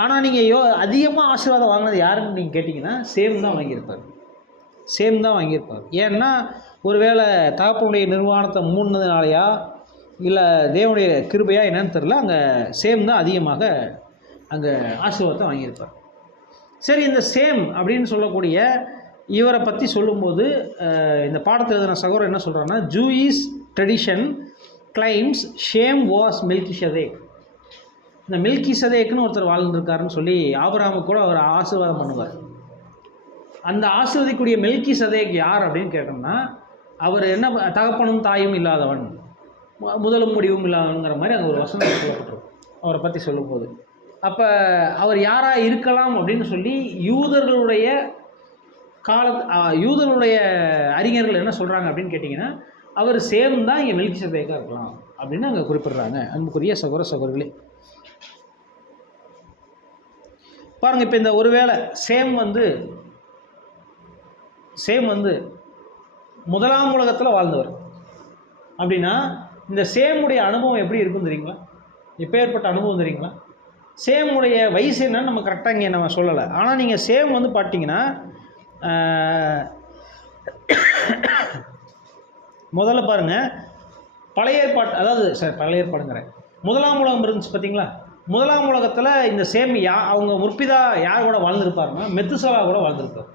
ஆனால் நீங்கள் அதிகமாக ஆசீர்வாதம் வாங்கினது யாருன்னு நீங்கள் கேட்டிங்கன்னா சேம் தான் வாங்கியிருப்பார். ஏன்னா ஒருவேளை தகப்பனுடைய நிர்வாணத்தை மூடினதுனாலையா இல்லை தேவனுடைய கிருபையா என்னன்னு தெரில, அங்கே சேம் தான் அதிகமாக அங்கே ஆசீர்வாதத்தை வாங்கியிருப்பார். சரி, இந்த சேம் அப்படின்னு சொல்லக்கூடிய இவரை பற்றி சொல்லும்போது இந்த பாடத்தில் எழுதின சகோதரர் என்ன சொல்கிறாங்கன்னா, Jewish tradition claims Shem was Melchizedek. இந்த மெல்கிசதேக்குன்னு ஒருத்தர் வாழ்ந்துருக்காருன்னு சொல்லி ஆபிரகாமுக்கு கூட அவர் ஆசீர்வாதம் பண்ணுவார். அந்த ஆசீர்வதிக்கூடிய மெல்கிசதேக் யார் அப்படின்னு கேட்டோம்னா, அவர் என்ன தகப்பனும் தாயும் இல்லாதவன், முதலும் முடிவும் இல்லாதவங்கிற மாதிரி அங்கே ஒரு வசனம் சொல்லப்பட்டிருக்கும் அவரை பற்றி சொல்லும்போது. அப்போ அவர் யாராக இருக்கலாம் அப்படின்னு சொல்லி யூதர்களுடைய யூதர்களுடைய அறிஞர்கள் என்ன சொல்கிறாங்க அப்படின்னு கேட்டிங்கன்னா, அவர் சேம் தான் இங்கே மெல்கிசதேக்காக இருக்கலாம் அப்படின்னு அங்கே குறிப்பிடுறாங்க. அன்புக்குரிய சகோதர சகோதரிகளே, பாருங்கள், இப்போ இந்த ஒருவேளை சேம் வந்து முதலாம் உலகத்தில் வாழ்ந்தவர் அப்படின்னா, இந்த சேமுடைய அனுபவம் எப்படி இருக்குன்னு தெரியுங்களா? எப்போ ஏற்பட்ட அனுபவம் தெரியுங்களா? சேமுடைய வயசு என்னன்னு நம்ம கரெக்டாக இங்கே நம்ம சொல்லலை. ஆனால் நீங்கள் சேம் வந்து பார்த்தீங்கன்னா, முதல்ல பாருங்கள், பழைய ஏற்பாடு, அதாவது பழைய ஏற்பாடுங்கிறேன், முதலாம் உலகம் இருந்துச்சு பார்த்தீங்களா? முதலாம் உலகத்தில் இந்த சேம் அவங்க முற்பிதா யார் கூட வாழ்ந்துருப்பாருன்னா, மெத்துசலா கூட வாழ்ந்துருப்பார்.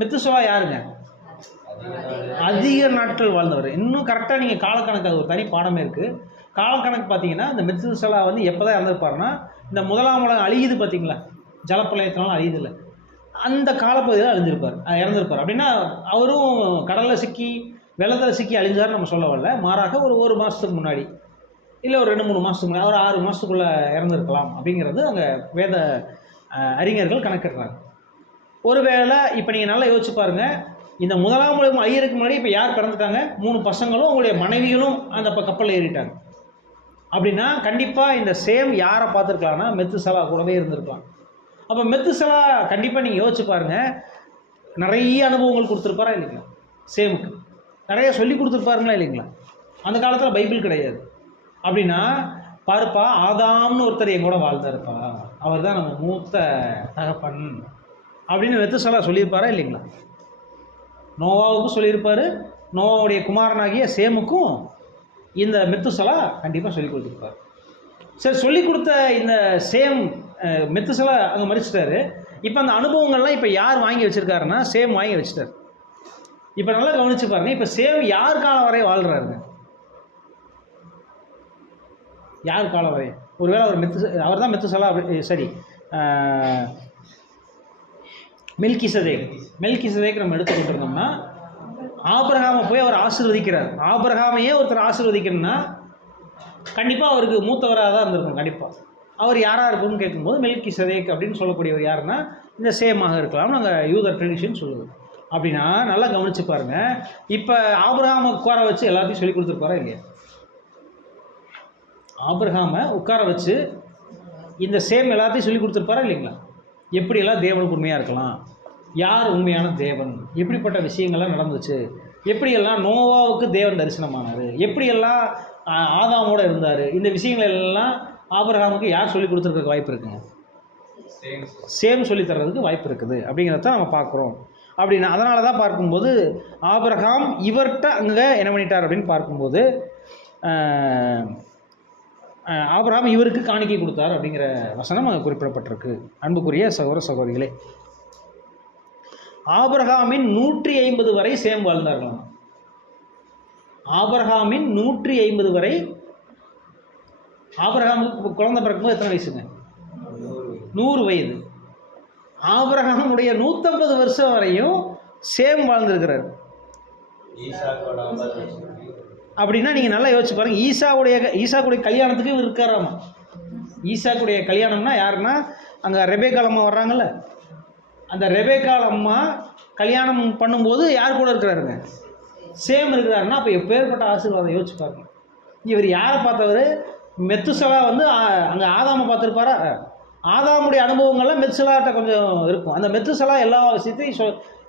மெத்துசலா யாருங்க? அதிக நாட்கள் வாழ்ந்தவர். இன்னும் கரெக்டாக நீங்கள் காலக்கணக்கு, அது ஒரு தனி பாடமே இருக்குது. காலக்கணக்கு பார்த்தீங்கன்னா, இந்த மெத்துசலா வந்து எப்போ தான் இறந்துருப்பாருன்னா, இந்த முதலாம் உலகம் அழியுது பார்த்தீங்களா, ஜலப்பிரளயத்தினாலும் அழியுது இல்லை, அந்த காலப்பகுதியில் இறந்துருப்பார். அப்படின்னா அவரும் கடலில் சிக்கி வெள்ளத்தில் சிக்கி அழிஞ்சார் நம்ம சொல்ல வரல, மாறாக ஒரு மாதத்துக்கு முன்னாடி, இல்லை ஒரு 2-3 மாதத்துக்கு முன்னாடி, ஒரு 6 மாதத்துக்குள்ளே இறந்துருக்கலாம் அப்படிங்கிறது அங்கே வேத அறிஞர்கள் கணக்கிடுறாங்க. ஒருவேளை இப்போ நீங்கள் நல்லா யோசிச்சு பாருங்கள், இந்த முதலாம் உலகம் அழியறதுக்கு முன்னாடி இப்போ யார் பிறந்துட்டாங்க? 3 பசங்களும் அவங்களுடைய மனைவிகளும் அந்த கப்பலில் ஏறிட்டாங்க. அப்படின்னா கண்டிப்பாக இந்த சேம் யாரை பார்த்துருக்கலாம்னா, மெத்துசலா கூடவே இருந்திருக்கலாம். அப்போ மெத்துசலா கண்டிப்பாக நீங்கள் யோசிச்சு பாருங்கள், நிறைய அனுபவங்கள் கொடுத்துருப்பாரா இல்லைங்களா? சேமுக்கு நிறைய சொல்லி கொடுத்துருப்பாருங்களா இல்லைங்களா? அந்த காலத்தில் பைபிள் கிடையாது. அப்படின்னா பாருப்பா, ஆதாம்னு ஒருத்தர் என் கூட வாழ்ந்தாருப்பா, அவர் தான் நம்ம மூத்த தகப்பன் அப்படின்னு மெத்துசலா சொல்லியிருப்பாரா இல்லைங்களா? நோவாவுக்கும் சொல்லியிருப்பார், நோவாவுடைய குமாரனாகிய சேமுக்கும் இந்த மெத்துசலா கண்டிப்பாக சொல்லி கொடுத்துருப்பார். சரி, சொல்லி கொடுத்த இந்த சேம் மெத்துசலா அங்கே மறிச்சிட்டாரு. இப்போ அந்த அனுபவங்கள்லாம் இப்போ யார் வாங்கி வச்சுருக்காருன்னா, சேம் வாங்கி வச்சுட்டார். இப்போ நல்லா கவனிச்சு பாருங்க, இப்போ சேம் யார் காலம் வரை வாழ்கிறாருங்க? யார் காலம் வரை? ஒருவேளை அவர் தான் மெத்துசலா, சரி, மெல்கிசதேக் நம்ம எடுத்துக்கிட்டு இருந்தோம்னா, ஆபிரகாமை போய் அவர் ஆசீர்வதிக்கிறார். ஆபிரகாமையே ஒருத்தர் ஆசீர்வதிக்கணும்னா கண்டிப்பாக அவருக்கு மூத்தவராக தான் இருந்திருக்கும். கண்டிப்பாக அவர் யாராக இருக்கும்னு கேட்கும்போது மெல்கிசதேக் அப்படின்னு சொல்லக்கூடியவர் யாருன்னா, இந்த சேமாக இருக்கலாம், நாங்கள் யூதர் ட்ரெடிஷன் சொல்லுது. அப்படின்னா நல்லா கவனிச்சு பாருங்கள், இப்போ ஆபிரகாமை உட்கார வச்சு எல்லாத்தையும் சொல்லி கொடுத்துருப்பாரா இல்லையா? ஆபிரகாமை உட்கார வச்சு இந்த சேம் எல்லாத்தையும் சொல்லி கொடுத்துருப்பாரா இல்லைங்களா? எப்படியெல்லாம் தேவனுக்கு உண்மையாக இருக்கலாம், யார் உண்மையான தேவன், எப்படிப்பட்ட விஷயங்கள்லாம் நடந்துச்சு, எப்படியெல்லாம் நோவாவுக்கு தேவன் தரிசனமானார், எப்படியெல்லாம் ஆதாமோடு இருந்தார், இந்த விஷயங்கள் எல்லாம் ஆபிரகாமுக்கு யார் சொல்லி கொடுத்துருக்க வாய்ப்பு இருக்குங்க? சேம் சொல்லி தர்றதுக்கு வாய்ப்பு இருக்குது அப்படிங்கிறத நம்ம பார்க்குறோம். அப்படின்னா அதனால தான் பார்க்கும்போது ஆபிரகாம் இவர்கிட்ட அங்கே என்ன பண்ணிட்டார் அப்படின்னு பார்க்கும்போது, ஆபிரகாம் இவருக்கு காணிக்கை கொடுத்தார் அப்படிங்கிற வசனம் அங்கே குறிப்பிடப்பட்டிருக்கு. அன்புக்குரிய சகோதர சகோதரிகளே, ஆபிரகாமின் 150 வரை சேம் வாழ்ந்தார்களாம். ஆபிரகாமின் 150 வரை. ஆபிரகாமுக்கு குழந்தை பிறக்கும்போது எத்தனை வயசுங்க? 100 வயது. ஆபிரகாமுடைய 150 வருஷம் வரையும் சேம் வாழ்ந்திருக்கிறார். அப்படின்னா நீங்கள் நல்லா யோசிச்சு பாருங்கள், ஈசாக்குடைய கல்யாணத்துக்கு இவர் இருக்காராமா. ஈசாக்குடைய கல்யாணம்னா யாருன்னா, அங்கே ரெபேக்காள் அம்மா வர்றாங்கல்ல, அந்த ரெபேக்காள் அம்மா கல்யாணம் பண்ணும்போது யார் கூட இருக்கிறாருங்க? சேம் இருக்கிறாருன்னா அப்போ எப்பேற்பட்ட ஆசீர்வாதம் யோசிச்சு பாருங்க. இவர் யாரை பார்த்தவர்? மெத்துசலா வந்து அங்கே ஆதாமை பார்த்துருப்பாரா? ஆதாமுடைய அனுபவங்கள்லாம் மெத்துசலாட்ட கொஞ்சம் இருக்கும். அந்த மெத்துசலா எல்லா விஷயத்தையும்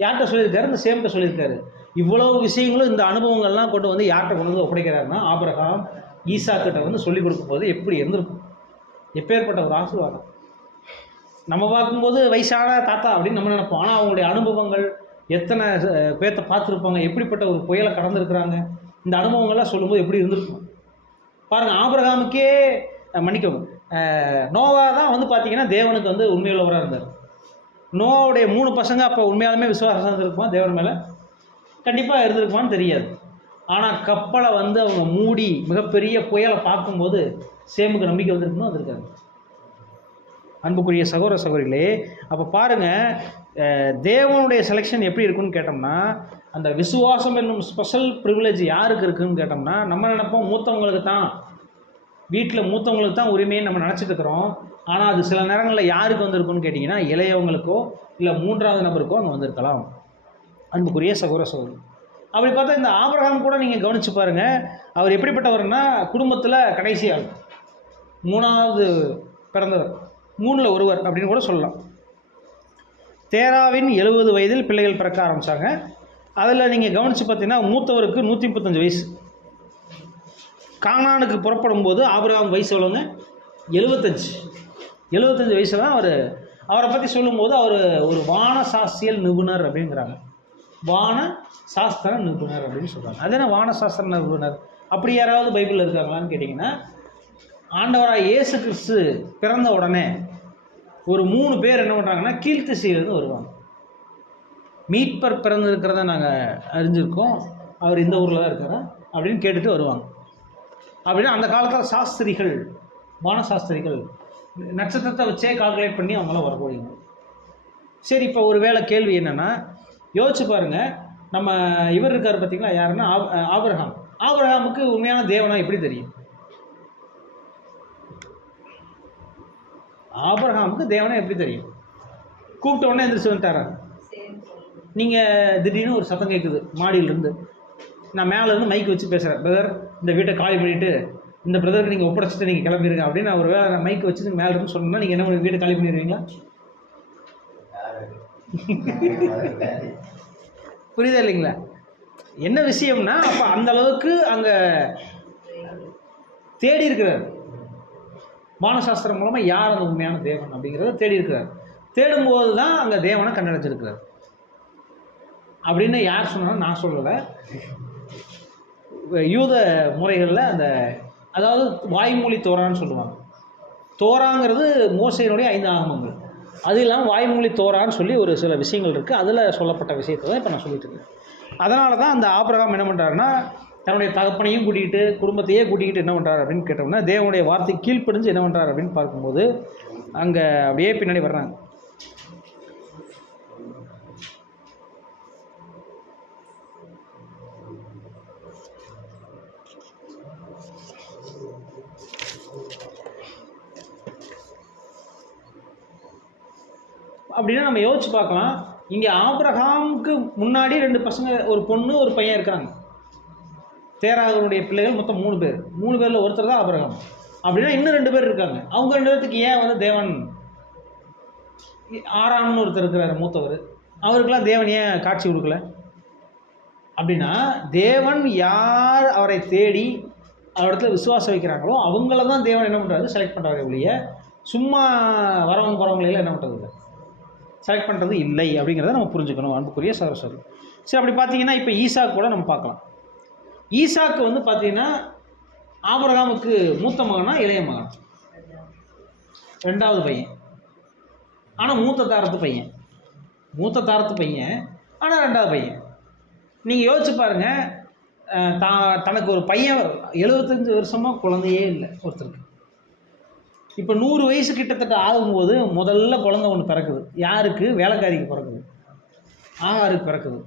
யார்கிட்ட சொல்லியிருக்காரு? இந்த சேம்கிட்ட சொல்லியிருக்காரு. இவ்வளவு விஷயங்களும் இந்த அனுபவங்கள்லாம் கொண்டு வந்து யார்கிட்ட கொண்டு வந்து ஒப்படைக்கிறாருன்னா, ஆபிரகாம் ஈசாக்கிட்ட வந்து சொல்லிக் கொடுக்கும்போது எப்படி இருந்திருக்கும், எப்பேற்பட்ட ஒரு ஆசீர்வாதம். நம்ம பார்க்கும்போது வயசான தாத்தா அப்படின்னு நம்ம நினைப்போம். ஆனால் அவங்களுடைய அனுபவங்கள் எத்தனை பேர்த்த பார்த்துருப்பாங்க, எப்படிப்பட்ட ஒரு புயலை கடந்திருக்கிறாங்க, இந்த அனுபவங்கள்லாம் சொல்லும்போது எப்படி இருந்திருக்கும் பாருங்கள். ஆபிரகாமுக்கே மன்னிக்கவும், நோவா தான் வந்து பார்த்தீங்கன்னா தேவனுக்கு வந்து உண்மையுள்ளவராக இருந்தார். நோவுடைய 3 பசங்க அப்போ உண்மையாலுமே விசுவாசம் இருந்திருக்குமா தேவன் மேலே? கண்டிப்பாக இருந்திருக்குமான்னு தெரியாது. ஆனால் கப்பலை வந்து அவங்க மூடி மிகப்பெரிய புயலை பார்க்கும்போது சேமுக்கு நம்பிக்கை வந்திருக்குமா? வந்திருக்காங்க. அன்புக்குரிய சகோதர சகோதரிகளே, அப்போ பாருங்கள் தேவனுடைய செலெக்ஷன் எப்படி இருக்குன்னு கேட்டோம்னா, அந்த விசுவாசம் என்னும் ஸ்பெஷல் ப்ரிவிலேஜ் யாருக்கு இருக்குதுன்னு கேட்டோம்னா, நம்ம நினைப்போம் மூத்தவங்களுக்கு தான், வீட்டில் மூத்தவங்களுக்கு தான் உரிமையை நம்ம நினச்சிட்டு இருக்கிறோம். ஆனால் அது சில நேரங்களில் யாருக்கு வந்திருக்குன்னு கேட்டிங்கன்னா, இளையவங்களுக்கோ இல்லை 3வது நபருக்கோ அங்கே வந்திருக்கலாம். அன்புக்குரிய சகோதர சகோதரி, அப்படி பார்த்தா இந்த ஆபிரகாம் கூட நீங்கள் கவனித்து பாருங்கள், அவர் எப்படிப்பட்டவர்னா குடும்பத்தில் கடைசி ஆள், 3வது பிறந்தவர், 3ல் ஒருவர் அப்படின்னு கூட சொல்லலாம். தேராவின் 70 வயதில் பிள்ளைகள் பிறக்க ஆரம்பித்தாங்க. அதில் நீங்கள் கவனித்து பார்த்தீங்கன்னா மூத்தவருக்கு 135 வயசு. கானானுக்கு புறப்படும் போது ஆபிரகாம் வயசு எவ்வளோங்க? 75 வயசில் தான் அவரை பற்றி சொல்லும்போது அவர் ஒரு வான சாஸ்திரியல் நிபுணர் அப்படிங்கிறாங்க. வான சாஸ்திர நிபுணர் அப்படின்னு சொல்கிறாங்க. அது என்ன வான சாஸ்திர நிபுணர்? அப்படி யாராவது பைபிளில் இருக்காங்களான்னு கேட்டிங்கன்னா, ஆண்டவராக இயேசு கிறிஸ்து பிறந்த உடனே ஒரு 3 பேர் என்ன பண்ணுறாங்கன்னா கீழ்த்திசையிலேருந்து வருவாங்க. மீட்பர் பிறந்திருக்கிறத நாங்கள் அறிஞ்சிருக்கோம், அவர் இந்த ஊரில் தான் இருக்காரா அப்படின்னு கேட்டுட்டு வருவாங்க. அப்படின்னா அந்த காலத்தில் சாஸ்திரிகள், வானசாஸ்திரிகள் நட்சத்திரத்தை வச்சே கால்குலேட் பண்ணி அவங்களாம் வரக்கூடியவங்க. சரி, இப்போ ஒரு வேளை கேள்வி என்னென்னா, யோசிச்சு பாருங்கள், நம்ம இவர் இருக்கார் பார்த்தீங்களா, யாருன்னா ஆபிரகாமுக்கு உண்மையான தேவனா எப்படி தெரியும்? ஆபிரகாமுக்கு தேவனா எப்படி தெரியும்? கூப்பிட்ட உடனே எந்திரிச்சு வந்துட்டாரா? நீங்கள் திடீர்னு ஒரு சத்தம் கேட்குது மாடியிலேருந்து, நான் மேலேருந்து மைக்கு வச்சு பேசுகிறேன், பிரதர் இந்த வீட்டை காலி பண்ணிவிட்டு இந்த பிரதருக்கு நீங்கள் ஒப்படைச்சிட்டு நீங்கள் கிளம்பிடுங்க அப்படின்னு ஒரு வேளை நான் மைக்கு வச்சு மேலே இருந்து சொன்னோம்னா நீங்கள் என்ன வீட்டை காலி பண்ணிடுவீங்களா? புரியுதா இல்லைங்களா? என்ன விஷயம்னா, அப்போ அந்த அளவுக்கு அங்கே தேடி இருக்கிறார். வானசாஸ்திரம் மூலமாக யார் அந்த உண்மையான தேவன் அப்படிங்கிறத தேடி இருக்கிறார். தேடும்போது தான் அங்கே தேவனை கண்டடைச்சிருக்கிறார். அப்படின்னு யார் சொன்னாலும் நான் சொல்லலை. யூத முறைகளில் அந்த அதாவது வாய்மொழி தோரான்னு சொல்லுவாங்க. தோராங்கிறது மோசையினுடைய 5 ஆகமங்கள். அது இல்லாமல் வாய்மொழி தோரான்னு சொல்லி ஒரு சில விஷயங்கள் இருக்குது. அதில் சொல்லப்பட்ட விஷயத்தை தான் இப்போ நான் சொல்லிட்டு இருக்கேன். அதனால தான் அந்த ஆபிரகாம் என்ன பண்ணுறாருன்னா, தன்னுடைய தகப்பனையும் கூட்டிகிட்டு குடும்பத்தையே கூட்டிகிட்டு என்ன பண்ணுறாரு அப்படின்னு கேட்டோம்னா, தேவனுடைய வார்த்தை கீழ்ப்படிஞ்சு என்ன பண்ணுறாரு அப்படின்னு பார்க்கும்போது அங்கே அப்படியே பின்னாடி வர்றாங்க. அப்படின்னா நம்ம யோசிச்சு பார்க்கலாம், இங்கே ஆபிரகாமுக்கு முன்னாடி 2 பசங்க, ஒரு பொண்ணு ஒரு பையன் இருக்கிறாங்க. தேராகனுடைய பிள்ளைகள் மொத்தம் 3 பேர். 3 பேரில் ஒருத்தர் தான் ஆபிரகாம். அப்படின்னா இன்னும் 2 பேர் இருக்காங்க. அவங்க 2 பேருக்கு ஏன் வந்து தேவன், ஆராம்னு ஒருத்தர் இருக்கிறார் மூத்தவர், அவருக்கெல்லாம் தேவன் ஏன் காட்சி கொடுக்கல? அப்படின்னா தேவன் யார் அவரை தேடி அவரிடத்துல விசுவாசம் வைக்கிறாங்களோ அவங்கள தான் தேவன் என்ன பண்ணுறாரு, செலக்ட் பண்ணுறாரு. ஒழிய சும்மா வரவங்க போகிறவங்களெல்லாம் என்ன பண்ணுறது இல்லை, செலக்ட் பண்ணுறது இல்லை அப்படிங்கிறத நம்ம புரிஞ்சுக்கணும் அன்புக்குரிய சகோதரர். சரி, அப்படி பார்த்தீங்கன்னா இப்போ ஈசாக்கு கூட நம்ம பார்க்கலாம். ஈசாக்கு வந்து பார்த்தீங்கன்னா ஆபிரகாமுக்கு மூத்த மகனா இளைய மகன்? 2வது பையன். ஆனால் மூத்த தாரத்து பையன் ஆனால் 2வது பையன். நீங்கள் யோசிச்சு பாருங்கள், தனக்கு ஒரு பையன் 75 வருஷமாக குழந்தையே இல்லை ஒருத்தருக்கு. இப்போ 100 வயசு கிட்டத்தட்ட ஆகும்போது முதல்ல குழந்தை ஒன்று பிறக்குது. யாருக்கு? வேலைக்காரிக்கு பிறக்குது, ஆகாருக்கு பிறக்குது.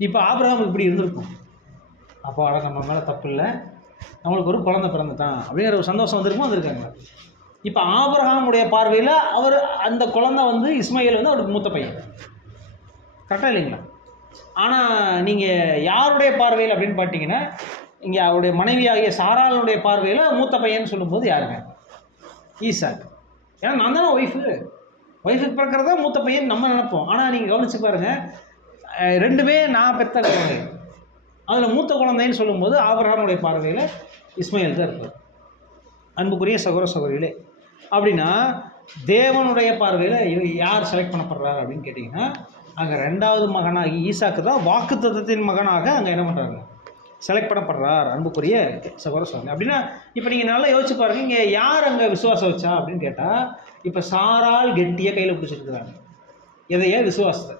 இப்போ ஆபிரகாம் இப்படி இருந்திருக்கும், அப்போ நம்ம மேலே தப்பு இல்லை, நம்மளுக்கு ஒரு குழந்தை பிறந்துட்டான் அப்படிங்கிற ஒரு சந்தோஷம் வந்திருக்காங்க. இப்போ ஆபிரகாமுடைய பார்வையில் அவர் அந்த குழந்தை வந்து இஸ்மாயில் வந்து அவருக்கு மூத்த பையன், கரெக்டாக இல்லைங்களா? ஆனால் நீங்கள் யாருடைய பார்வையில் அப்படின்னு பார்த்தீங்கன்னா, இங்கே அவருடைய மனைவியாகிய சாராளுடைய பார்வையில் மூத்த பையன் சொல்லும்போது யாருங்க? ஈசாக்கு. ஏன்னா நான் தானே ஒய்ஃபுக்கு பிறக்கிறதா மூத்த பையன் நம்ம நினைப்போம். ஆனால் நீங்கள் கவனிச்சு பாருங்கள், 2மே நான் பெற்ற குழந்தை. அதில் மூத்த குழந்தைன்னு சொல்லும்போது ஆபிரகாமுடைய பார்வையில் இஸ்மாயில் தான் இருப்பார். அன்புக்குரிய சகோதர சகோதரிகளே, அப்படின்னா தேவனுடைய பார்வையில் யார் செலக்ட் பண்ணப்படுறாரு அப்படின்னு கேட்டிங்கன்னா, அங்கே 2வது மகனாகி ஈசாக்கு தான் வாக்குத்தத்தத்தின் மகனாக அங்கே என்ன பண்ணுறாங்க, செலக்ட் பண்ணப்படுறார். அன்புக்குரிய சகோதர சகோதரி, அப்படின்னா இப்போ நீங்கள் நல்லா யோசிச்சு பாருங்கள், இங்கே யார் அங்கே விசுவாசம் வச்சா அப்படின்னு கேட்டால், இப்போ சாரால் கெட்டியாக கையில் பிடிச்சிருக்கிறாங்க. எதையே? விசுவாசத்தை.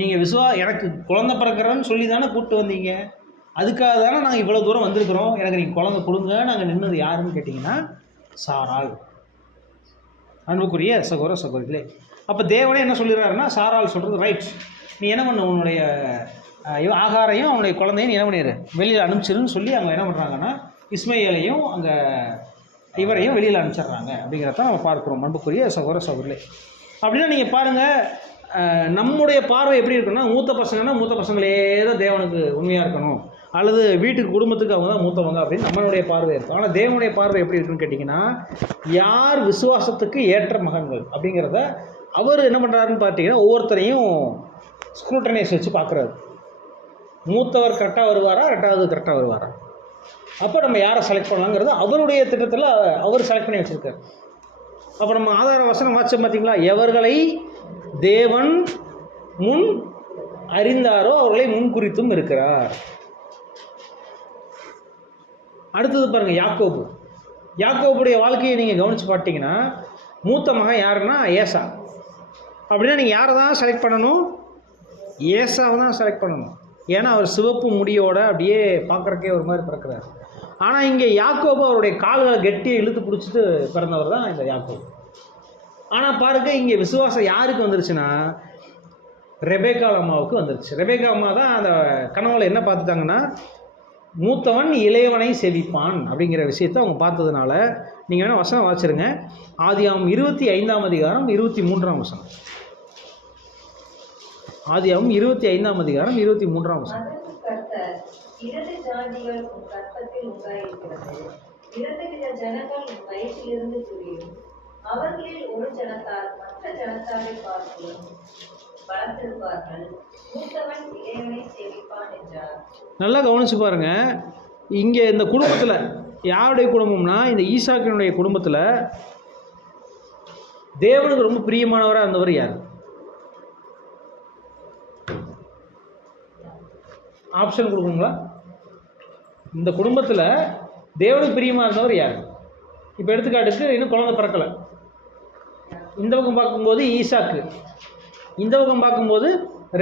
நீங்கள் எனக்கு குழந்தை பிறக்கிறன்னு சொல்லி தானே கூப்பிட்டு வந்தீங்க, அதுக்காக தானே நாங்கள் இவ்வளோ தூரம் வந்திருக்கிறோம், எனக்கு நீங்கள் குழந்தை கொடுங்க. நாங்கள் நின்னது யாருன்னு கேட்டிங்கன்னா சாராள். அன்புக்குரிய சகோதர சகோதரிகளே, அப்போ தேவனே என்ன சொல்லிடுறாருன்னா, சாராள் சொல்கிறது ரைட், நீ என்ன பண்ண, உன்னுடைய ஆகாரையும் அவனுடைய குழந்தையும் நீ என்ன பண்ணிடு, வெளியில் அனுப்பிச்சிருன்னு சொல்லி அவங்க என்ன பண்ணுறாங்கன்னா இஸ்மையேலையும் அங்கே இவரையும் வெளியில் அனுப்பிச்சிட்றாங்க அப்படிங்கிறத நம்ம பார்க்குறோம். அன்புக்குரிய சகோதர சகோதரிகளே, அப்படின்னா நீங்கள் பாருங்கள், நம்முடைய பார்வை எப்படி இருக்குன்னா, மூத்த பசங்கன்னா மூத்த பசங்களே தான் தேவனுக்கு உண்மையாக இருக்கணும், அல்லது வீட்டுக்கு குடும்பத்துக்கு அவங்க தான் மூத்தவங்க அப்படின்னு நம்மளுடைய பார்வை இருக்கும். ஆனால் தேவனுடைய பார்வை எப்படி இருக்குன்னு கேட்டிங்கன்னா, யார் விசுவாசத்துக்கு ஏற்ற மகன்கள் அப்படிங்கிறத அவர் என்ன பண்ணுறாருன்னு பார்த்தீங்கன்னா, ஒவ்வொருத்தரையும் ஸ்க்ரூட்டனைஸ் வச்சு பார்க்குறாரு. மூத்தவர் கரெக்டாக வருவாரா, ரெண்டாவது கரெக்டாக வருவாரா, அப்போ நம்ம யாரை செலக்ட் பண்ணலாங்கிறது அவருடைய திட்டத்தில் அவர் செலக்ட் பண்ணி வச்சுருக்கார். அப்போ நம்ம ஆதார வசனம் வாட்சம் பார்த்தீங்களா, எவர்களை தேவன் முன் அறிந்தாரோ அவர்களை முன் குறித்தும் இருக்கிறார். அடுத்தது பாருங்கள், யாக்கோபுடைய வாழ்க்கையை நீங்கள் கவனித்து பார்த்தீங்கன்னா, மூத்த மகன் யாருன்னா ஏசா. அப்படின்னா நீங்கள் யாரை தான் செலக்ட் பண்ணணும்? ஏசாவை தான் செலக்ட் பண்ணணும். ஏன்னா அவர் சிவப்பு முடியோட அப்படியே பார்க்குறக்கே ஒரு மாதிரி பிறக்கிறார். ஆனால் இங்கே யாக்கோபு அவருடைய கால்களை கெட்டியை இழுத்து பிடிச்சிட்டு பிறந்தவர் தான் இந்த யாக்கோபு. ஆனால் பாருங்க, இங்கே விசுவாசம் யாருக்கு வந்துருச்சுன்னா ரெபேக்கா அம்மாவுக்கு வந்துருச்சு. ரெபேக்கா அம்மா தான் அந்த கனவுல என்ன பார்த்துட்டாங்கன்னா, மூத்தவன் இளையவனை செவிப்பான் அப்படிங்கிற விஷயத்தை அவங்க பார்த்ததுனால, நீங்கள் வேணால் வசனம் வாசிருங்க. ஆதியாகமம் 25ஆம் அதிகாரம் 23ஆம் வசனம். ஆதியாகமம் 25ஆம் அதிகாரம் 23ஆம் வசனம். அதற்கு கர்த்தர், இரண்டு ஜாதிகள் உன் கர்ப்பத்தில் உண்டாயிருக்கிறது, இரண்டு வித ஜனங்கள் உன் வயிற்றிலிருந்து துரியும், அவர்களில் ஒரு ஜனத்தார் மற்ற ஜனத்தாரை பார்த்தும் பலத்திருப்பார்கள், மூத்தவன் இளையவனை சேவிப்பான் என்றார். நல்லா கவனிச்சு பாருங்க, இங்கே இந்த குடும்பத்தில் யாருடைய குடும்பம்னா, இந்த ஈசாக்கினுடைய குடும்பத்தில் தேவனுக்கு ரொம்ப பிரியமானவராக இருந்தவர் யார்? ஆப்ஷன் கொடுக்குங்களா? இந்த குடும்பத்தில் தேவனுக்கு பிரியமாக இருந்தவர் யார்? இப்போ எடுத்துக்காட்டுக்கு இன்னும் குழந்தை பிறக்கலை, இந்த பக்கம் பார்க்கும்போது ஈசாக்கு, இந்த பக்கம் பார்க்கும்போது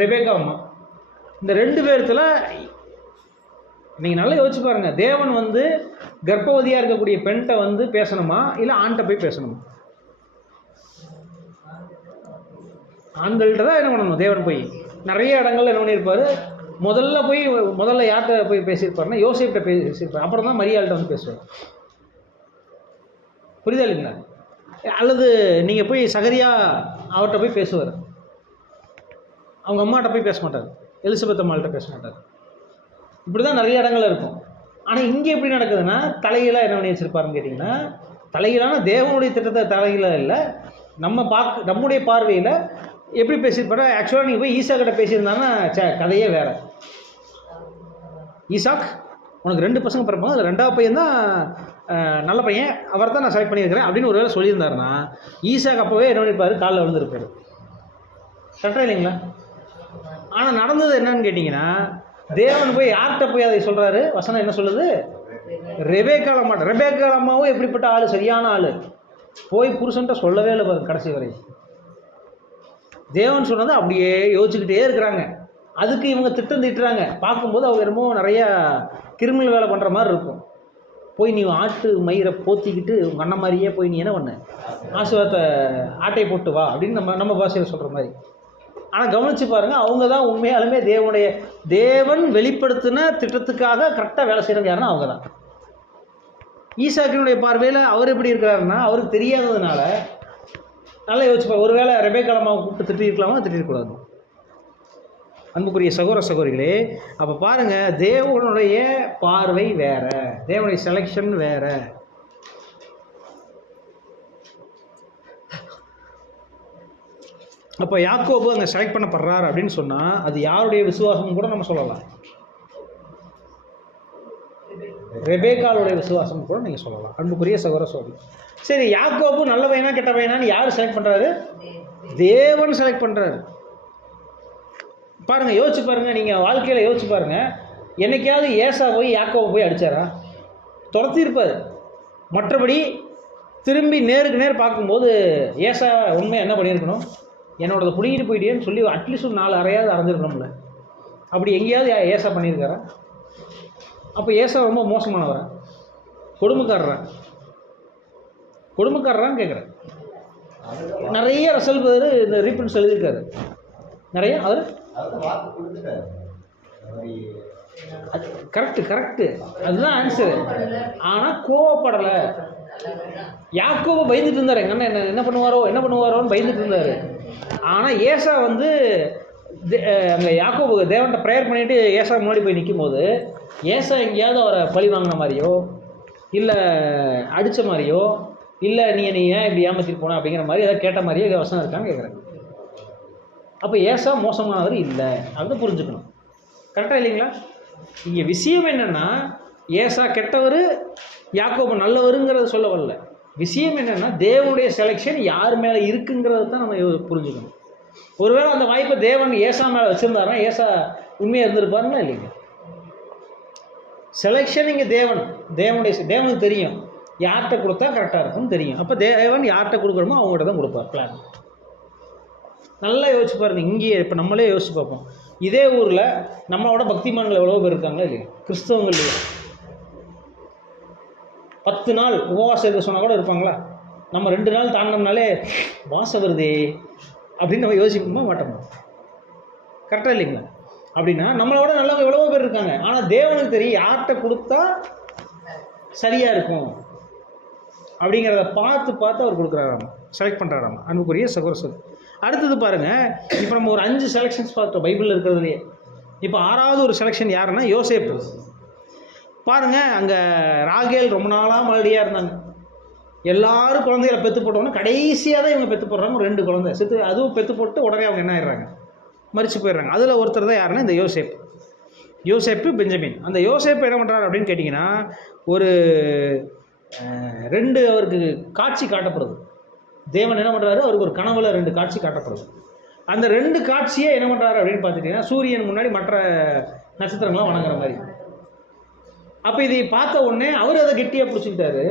ரெபேக்கா அம்மா. இந்த ரெண்டு பேர்த்தில் நீங்கள் நல்லா யோசிச்சு பாருங்கள், தேவன் வந்து கர்ப்பவதியாக இருக்கக்கூடிய பெண்கிட்ட வந்து பேசணுமா, இல்லை ஆண்கிட்ட போய் பேசணுமா? ஆண்கள்கிட்ட தான் என்ன பண்ணணும் தேவன் போய். நிறைய இடங்கள்ல என்ன பண்ணியிருப்பார், முதல்ல யார்கிட்ட போய் பேசியிருப்பாருன்னா யோசேப்கிட்ட பேசியிருப்பார், அப்புறம் தான் மரியாள்கிட்ட வந்து பேசுவார். புரியுதா இல்லைங்களா? அல்லது நீங்கள் போய் சகரியா அவர்கிட்ட போய் பேசுவார், அவங்க அம்மாட்ட போய் பேச மாட்டார், எலிசபெத் அம்மாள்கிட்ட பேச மாட்டார். இப்படி தான் நிறைய இடங்கள்ல இருக்கும். ஆனால் இங்கே எப்படி நடக்குதுன்னா, தலைகீழாக என்ன பண்ணி வச்சுருப்பாருன்னு கேட்டிங்கன்னா, தலைகீழான தேவனுடைய திட்டத்தை தலைகீழாக இல்லை, நம்முடைய பார்வையில் எப்படி பேசியிருப்பாரு. ஆக்சுவலாக நீங்கள் போய் ஈசா கிட்ட பேசியிருந்தாங்கன்னா கதையே வேறு. ஈசாக், உனக்கு 2 பசங்க பிறப்பாங்க, அதில் 2வது பையன் தான் நல்ல பையன், அவர் தான் நான் செலக்ட் பண்ணியிருக்கிறேன் அப்படின்னு ஒரு வேளை சொல்லியிருந்தாருன்னா, ஈசாக் அப்போவே என்ன பண்ணியிருப்பாரு, காலில் விழுந்திருப்பார். கரெக்டாக இல்லைங்களா? ஆனால் நடந்தது என்னன்னு கேட்டிங்கன்னா, தேவன் போய் யார்கிட்ட போய் அதை சொல்கிறாரு, வசனம் என்ன சொல்லுது, ரெபேக்கா அம்மாவும் எப்படிப்பட்ட ஆள், சரியான ஆள், போய் புருஷன்ட்ட சொல்லவே இல்லை பாருங்க கடைசி வரை. தேவன் சொன்னதை அப்படியே யோசிச்சுக்கிட்டே இருக்கிறாங்க. அதுக்கு இவங்க திட்டம் திட்டுறாங்க. பார்க்கும்போது அவங்க ரொம்ப நிறையா கிரிமினல் வேலை பண்ணுற மாதிரி இருக்கும். போய் நீ ஆட்டு மயிரை போத்திக்கிட்டு உங்கள் அண்ணன் மாதிரியே போய் நீ என்ன பண்ண, ஆசீர்வாதத்தை ஆட்டை போட்டு வா அப்படின்னு நம்ம பாஷையில் சொல்கிற மாதிரி. ஆனால் கவனித்து பாருங்கள், அவங்க தான் உண்மையாலுமே தேவன் வெளிப்படுத்தின திட்டத்துக்காக கரெக்டாக வேலை செய்கிறவங்க யாருன்னா அவங்க தான். ஈசாக்கினுடைய பார்வையில் அவர் எப்படி இருக்கிறாருன்னா, அவருக்கு தெரியாததுனால நல்லா யோசிச்சுப்பா, ஒருவேளை ரெபேக்கா அம்மாவை கூப்பிட்டு திட்டிருக்கலாமா, திட்டிருக்கூடாது. அன்புக்குரிய சகோதர சகோதரிகளே, அப்போ பாருங்கள், தேவனுடைய பார்வை வேற, தேவனுடைய செலெக்ஷன் வேற. அப்போ யாக்கோபு அங்கே செலக்ட் பண்ணப்படுறார் அப்படின்னு சொன்னால் அது யாருடைய விசுவாசம் கூட நம்ம சொல்லலாம், ரெபேக்காளுடைய விசுவாசம் கூட நீங்கள் சொல்லலாம். அன்புக்குரிய சகோதர சகோதரி, சரி, யாக்கோபு நல்ல பையனா கெட்ட பையனான்னு யார் செலக்ட் பண்ணுறாரு? தேவன் செலக்ட் பண்ணுறாரு. பாருங்கள், யோசிச்சு பாருங்கள், நீங்கள் வாழ்க்கையில் யோசிச்சு பாருங்கள், என்னைக்காவது ஏசா போய் யாக்கோபு போய் அடித்தாரா? துரத்திருப்பார். மற்றபடி திரும்பி நேருக்கு நேர் பார்க்கும்போது ஏசா உண்மையாக என்ன பண்ணியிருக்கணும், என்னோடத பிடிக்கிட்டு போயிட்டேன்னு சொல்லி அட்லீஸ்ட் ஒரு 4 அறையாவது அரைஞ்சிருக்கணும்ல. அப்படி எங்கேயாவது ஏசா பண்ணியிருக்காரா? அப்போ ஏசா ரொம்ப மோசமானவரா, கொடுமைக்காரரான்னு கேட்குறேன். நிறைய ரசல் பேர் இந்த ரீப்ரிண்ட்ஸ் எழுதியிருக்காரு நிறைய. அவர் கரெக்டு, அதுதான் ஆன்சரு. ஆனால் கோவப்படலை. யாக்கோபு பயந்துட்டு இருந்தார், எங்க அண்ணன் என்ன பண்ணுவாரோன்னு பயந்துட்டு இருந்தார். ஆனால் ஏசா வந்து அங்கே யாக்கோபு தேவன்கிட்ட ப்ரேயர் பண்ணிவிட்டு ஏசா முன்னாடி போய் நிற்கும் போது ஏசா எங்கேயாவது அவரை பழி வாங்கின மாதிரியோ இல்லை அடித்த மாதிரியோ இல்லை நீ ஏன் இப்படி ஏமாற்றிட்டு போன அப்படிங்கிற மாதிரி ஏதாவது கேட்ட மாதிரியே வசனம் இருக்கான்னு கேட்குறேன். அப்போ ஏசா மோசமானவர் இல்லை அப்படின்னு புரிஞ்சுக்கணும். கரெக்டாக இல்லைங்களா? இங்கே விஷயம் என்னென்னா ஏசா கெட்டவர், யாக்கோபு நல்லவருங்கிறத சொல்ல வரல. விஷயம் என்னென்னா தேவனுடைய செலெக்ஷன் யார் மேலே இருக்குங்கிறத தான் நம்ம புரிஞ்சுக்கணும். ஒருவேளை அந்த வாய்ப்பை தேவன் ஏசா மேலே வச்சுருந்தாருன்னா ஏசா உண்மையாக இருந்திருப்பாருங்களா இல்லைங்க? செலெக்ஷன் இங்கே தேவனுக்கு தெரியும் யார்கிட்ட கொடுத்தா கரெக்டாக இருக்கும்னு தெரியும். அப்போ தேவன் யார்கிட்ட கொடுக்குறோமோ அவங்ககிட்ட தான் கொடுப்பார் பிளான். நல்லா யோசிச்சு பாருங்க. இங்கேயே இப்போ நம்மளே யோசிச்சு பார்ப்போம். இதே ஊரில் நம்மளோட பக்திமான்கள் எவ்வளோ பேர் இருக்காங்களா இல்லையா? கிறிஸ்தவங்கள்லையே 10 நாள் உபவாசம் இருக்க சொன்னால் கூட இருப்பாங்களா? நம்ம 2 நாள் தாண்டினோம்னாலே வாசம் வருதே அப்படின்னு நம்ம யோசிக்கணுமா மாட்டோமா? கரெக்டாக இல்லைங்களா? அப்படின்னா நம்மளோட நல்லவங்க எவ்வளவோ பேர் இருக்காங்க. ஆனால் தேவனுக்கு தெரியும் யார்கிட்ட கொடுத்தா சரியாக இருக்கும் அப்படிங்கிறத பார்த்து அவர் கொடுக்குறாராம், செலக்ட் பண்ணுறாராம். அன்புக்குரிய சகோதர. அடுத்தது பாருங்கள், இப்போ நம்ம ஒரு 5 செலெக்ஷன்ஸ் பார்த்தோம் பைபிளில் இருக்கிறதுலையே. இப்போ 6வது ஒரு செலெக்ஷன் யாருன்னா யோசேப்பு. பாருங்கள், அங்கே ராகேல் ரொம்ப நாளாக மலடியாக இருந்தாங்க. எல்லாரும் குழந்தைகளை பெற்று போட்டோன்னா கடைசியாக தான் இவங்க பெற்று போடுறாங்க. 2 குழந்தை செத்து, அதுவும் பெற்று போட்டு உடனே அவங்க என்ன ஆயிடுறாங்க, மரிச்சு போயிடுறாங்க. அதில் ஒருத்தர் தான் யாருன்னா இந்த யோசேப்பு பெஞ்சமின். அந்த யோசேப்பு என்ன பண்ணுறாரு அப்படின்னு கேட்டிங்கன்னா, ஒரு 2 அவருக்கு காட்சி காட்டப்படுது. தேவன் என்ன பண்ணுறாரு, அவருக்கு ஒரு கனவுல 2 காட்சி காட்டப்படுது. அந்த 2 காட்சியே என்ன பண்ணுறாரு அப்படின்னு பார்த்துட்டிங்கன்னா, சூரியன் முன்னாடி மற்ற நட்சத்திரங்கள்லாம் வணங்குற மாதிரி. அப்போ இதை பார்த்த உடனே அவர் அதை கெட்டியாக பிடிச்சிக்கிட்டாரு.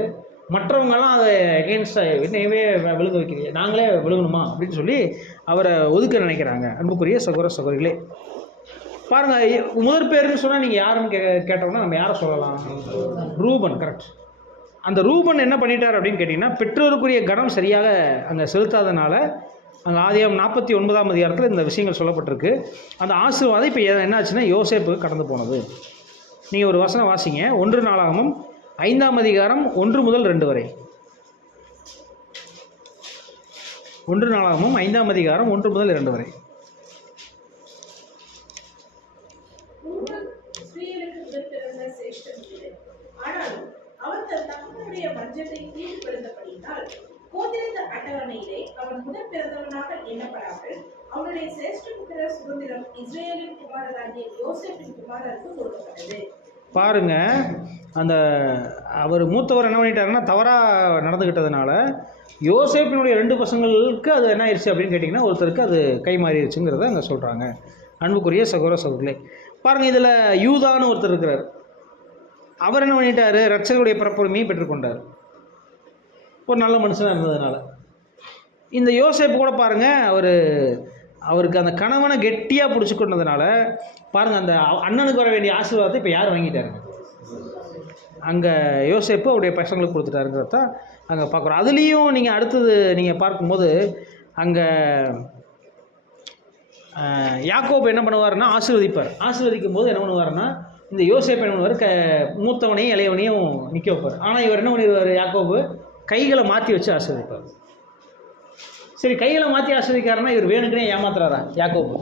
மற்றவங்கெல்லாம் அதை எகென்ஸ்டாக என்னையவே விழுக வைக்கிறீங்க, நாங்களே விழுகணுமா அப்படின்னு சொல்லி அவரை ஒதுக்க நினைக்கிறாங்க. அன்புக்குரிய சகோதரிகளே, பாருங்கள், முதற் பேருன்னு சொன்னால் நீங்கள் யாருன்னு கேட்டோம்னா நம்ம யாரை சொல்லலாம்? ரூபன். கரெக்ட். அந்த ரூபன் என்ன பண்ணிட்டார் அப்படின்னு கேட்டிங்கன்னா, பெற்றோருக்குரிய கனம் சரியாக அங்கே செலுத்தாதனால அங்கே ஆதியாகமம் 49ஆம் அதிகாரத்தில் இந்த விஷயங்கள் சொல்லப்பட்டிருக்கு. அந்த ஆசீர்வாதம் இப்போ என்ன ஆச்சுன்னா யோசேப்புக்கு கடந்து போனது. நீங்கள் ஒரு வசனம் வாசிங்க, 1 நாளாகமம் 5ஆம் அதிகாரம் 1 முதல் 2 வரை. 1 நாளாகமம் 5ஆம் அதிகாரம் 1 முதல் 2 வரை. மஞ்சத்தை தீர்ப்படுத்தப்படினால் கோத்திரத்து அட்டவணையிலே அவன் முதல் பிறந்தவனாக எண்ணப்படாமல் அவனுடைய சிரேஷ்ட புத்திர சுதந்திரம் இஸ்ரேலின் குமாரராகிய யோசேப்பின் குமாரருக்கு கொடுக்கப்பட்டது. பாருங்க, அந்த அவர் மூத்தவர் என்ன பண்ணிட்டாருன்னா தவறாக நடந்துக்கிட்டதுனால யோசேப்பினுடைய 2 பசங்களுக்கு அது என்ன ஆயிடுச்சு அப்படின்னு கேட்டிங்கன்னா, ஒருத்தருக்கு அது கை மாறிடுச்சுங்கிறத அங்கே சொல்கிறாங்க. அன்புக்குரிய சகோதரர்களே, பாருங்கள், இதில் யூதான்னு ஒருத்தர் இருக்கிறார். அவர் என்ன பண்ணிட்டார், ரட்சகருடைய பிறப்புரிமையை பெற்றுக்கொண்டார். ஒரு நல்ல மனுஷனாக இருந்ததுனால. இந்த யோசேப்பு கூட பாருங்கள், அவருக்கு அந்த கணவனை கெட்டியாக பிடிச்சி கொண்டதுனால பாருங்கள், அந்த அண்ணனுக்கு வர வேண்டிய ஆசீர்வாதத்தை இப்போ யார் வாங்கிட்டாருங்க? அங்கே யோசேப்பு அவருடைய பசங்களுக்கு கொடுத்துட்டாருங்கிறத தான் அங்கே பார்க்குறோம். அதுலேயும் நீங்கள் அடுத்தது நீங்கள் பார்க்கும்போது அங்கே யாக்கோபு என்ன பண்ணுவார்னா ஆசீர்வதிக்கும் போது என்ன பண்ணுவார்னா, இந்த யோசேப்பு என்ன பண்ணுவார், மூத்தவனையும் இளையவனையும் நிற்க வைப்பார். ஆனால் இவர் என்ன பண்ணிடுவார், யாக்கோபு கைகளை மாற்றி வச்சு ஆசீர்வதிப்பார். சரி, கைகளை மாற்றி ஆசீர்வதிக்காருன்னா இவர் வேணுக்குனே ஏமாத்துறாரா யாக்கோபு?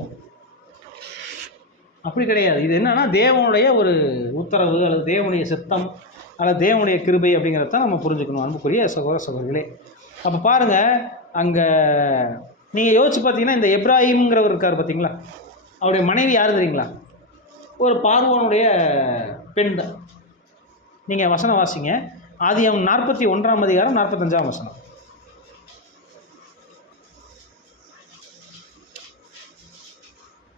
அப்படி கிடையாது. இது என்னன்னா தேவனுடைய ஒரு உத்தரவு அல்லது தேவனுடைய சித்தம் அல்லது தேவனுடைய கிருபை அப்படிங்கிறத நம்ம புரிஞ்சுக்கணும். அன்புக்குரிய சகோதரிகளே, அப்போ பாருங்கள், அங்கே நீங்கள் யோசிச்சு பார்த்தீங்கன்னா, இந்த எப்ராஹிம்ங்கிறவர் இருக்கார் பார்த்தீங்களா, அவருடைய மனைவி யார் தெரியுங்களா? ஒரு பார்வோனுடைய பெண் தான். நீங்கள் வசனம் வாசிங்க, ஆதியாகமம் 41ஆம் அதிகாரம் 45ஆம் வசனம்.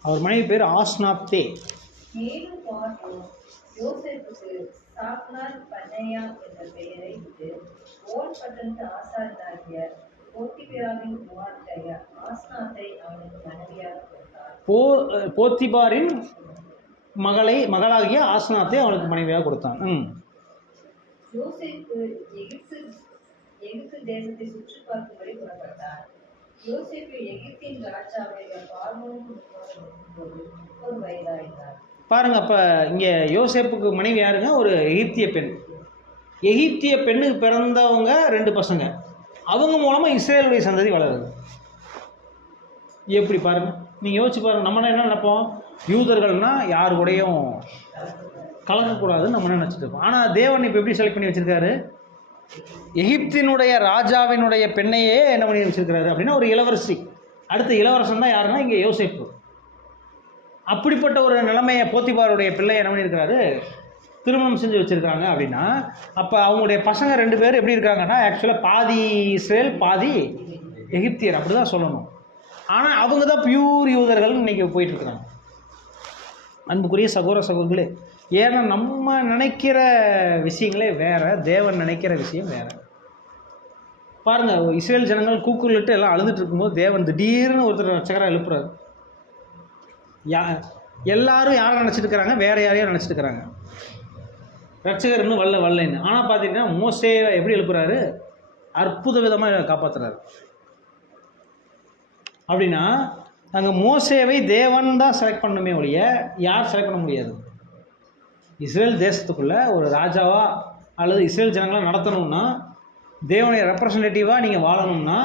அவர் மனைவி பேர் ஆஸ்நாப்தே. யோசேப்புக்கு சாப்னார் பன்னையா என்ற பெயரை விட்டு ஓன் பட்டணத்து ஆசாரியனாகிய போத்திபிராவின் குமாரத்திய ஆஸ்நாத்தை அவனுக்கு மனைவியாக கொடுத்தார். போத்திபாரின் மகளாகிய ஆஸ்நாத்தை அவனுக்கு மனைவியாக கொடுத்தான். யோசேப்பு எகிப்து தேசத்தை சுற்றி பார்க்கும்படி புறப்பட்டார். யோசேப்பு எகிப்தின் ராஜாவை பார்வோனுக்கு போது ஒரு வயதாயிருந்தார். பாருங்க, அப்ப இங்க யோசேப்புக்கு மனைவி யாருங்க? ஒரு எகிப்திய பெண். எகிப்திய பெண்ணுக்கு பிறந்தவங்க 2 பசங்க. அவங்க மூலமா இஸ்ரேலுடைய சந்ததி வளருது. எப்படி பாருங்க, நீங்க யோசிச்சு பாருங்க. நம்ம என்ன நினைப்போம்? யூதர்கள்னா யாரு கூடயும் கலக்கக்கூடாதுன்னு நம்ம நினைச்சிட்டு இருப்போம். ஆனால் தேவன் இப்போ எப்படி செலக்ட் பண்ணி வச்சிருக்காரு? எகிப்தினுடைய ராஜாவினுடைய பெண்ணையே என்ன பண்ணி வச்சிருக்கிறாரு அப்படின்னா ஒரு இளவரசி. அடுத்த இளவரசன் தான் யாருன்னா இங்கே யோசேப்பு. அப்படிப்பட்ட ஒரு நிலைமையை போத்திபாருடைய பிள்ளை என்ன பண்ணியிருக்கிறாரு? திருமணம் செஞ்சு வச்சுருக்காங்க. அப்படின்னா அப்போ அவங்களுடைய பசங்க 2 பேர் எப்படி இருக்காங்கன்னா ஆக்சுவலாக பாதி இஸ்ரேல் பாதி எகிப்தியர், அப்படி தான் சொல்லணும். ஆனால் அவங்க தான் பியூர் யூதர்கள் இன்றைக்கி போயிட்டுருக்குறாங்க. அன்புக்குரிய சகோதர சகோதரிகளே, ஏன்னா நம்ம நினைக்கிற விஷயங்களே வேறு, தேவன் நினைக்கிற விஷயம் வேறு. பாருங்கள், இஸ்ரேல் ஜனங்கள் கூக்குள்ளிட்டு எல்லாம் அழுதுட்டு இருக்கும்போது தேவன் திடீர்னு ஒருத்தர் ரட்சகராக எழுப்புறாரு. எல்லாரும் யாரை நினச்சிட்டு இருக்கிறாங்க? வேறு யாரையும் நினச்சிட்டு இருக்கிறாங்க. ரட்சகர் இன்னும் வரலன்னு. ஆனால் பார்த்தீங்கன்னா மோசேவை எப்படி எழுப்புறாரு? அற்புத விதமாக காப்பாற்றுறாரு. அப்படின்னா அங்கே மோசேவை தேவன் தான் செலக்ட் பண்ணணுமே ஒழிய யார் செலக்ட் பண்ண முடியாது. இஸ்ரேல் தேசத்துக்குள்ள ஒரு ராஜாவா அல்லது இஸ்ரேல் ஜனங்களாக நடத்தணும்னா, தேவனுடைய ரெப்ரசன்டேட்டிவாக நீங்கள் வாழணும்னா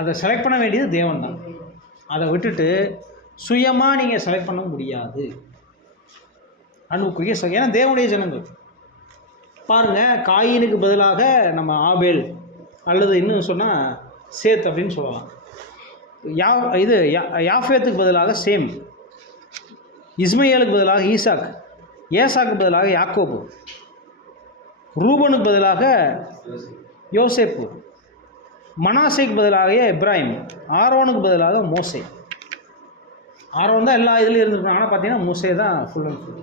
அதை செலக்ட் பண்ண வேண்டியது தேவன் தான். அதை விட்டுட்டு சுயமாக நீங்கள் செலக்ட் பண்ண முடியாது. அன்புக்குரிய ஏன்னா தேவனுடைய ஜனங்கள் பாருங்கள், காயினுக்கு பதிலாக நம்ம ஆபேல் அல்லது இன்னும் சொன்னால் சேத் அப்படின்னு சொல்லலாம். யாஃபேத்துக்கு பதிலாக சேம், இஸ்மையேலுக்கு பதிலாக ஈசாக், ஏசாக்கு பதிலாக யாக்கோபு, ரூபனுக்கு பதிலாக யோசேப்பு, மனாசேக்கு பதிலாக இப்ராஹிம், ஆரோனுக்கு பதிலாக மோசே. ஆரோன் தான் எல்லா இதுலேயும் இருந்திருக்காங்க. ஆனால் பார்த்தீங்கன்னா மோசே தான் ஃபுல் அண்ட் ஃபுல்.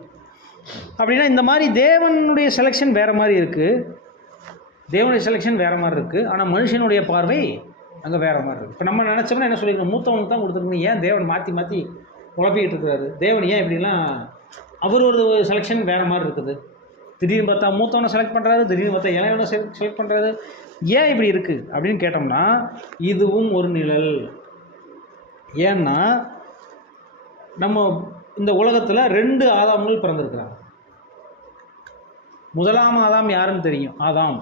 அப்படின்னா இந்த மாதிரி தேவனுடைய செலெக்ஷன் வேறு மாதிரி இருக்குது, தேவனுடைய செலெக்ஷன் வேறு மாதிரி இருக்குது. ஆனால் மனுஷனுடைய பார்வை அங்கே வேறு மாதிரி இருக்குது. இப்போ நம்ம நினச்சோம்னா என்ன சொல்லியிருக்கோம்? மூத்தவனுக்கு தான் கொடுத்துருக்கணும். ஏன் தேவன் மாற்றி மாற்றி குழப்பிக்கிட்டு இருக்கிறாரு? தேவன் ஏன் இப்படிலாம் அவர் ஒரு செலெக்ஷன் வேறு மாதிரி இருக்குது? திடீர்னு பார்த்தா மூத்தவனை செலக்ட் பண்ணுறாரு, திடீர்னு பார்த்தா இளையவனை செலக்ட் பண்ணுறாரு. ஏன் இப்படி இருக்குது அப்படின்னு கேட்டோம்னா இதுவும் ஒரு நிழல். ஏன்னா நம்ம இந்த உலகத்தில் 2 ஆதாம்கள் பிறந்திருக்கிறாங்க. முதலாம் ஆதாம் யாருன்னு தெரியும், ஆதாம்.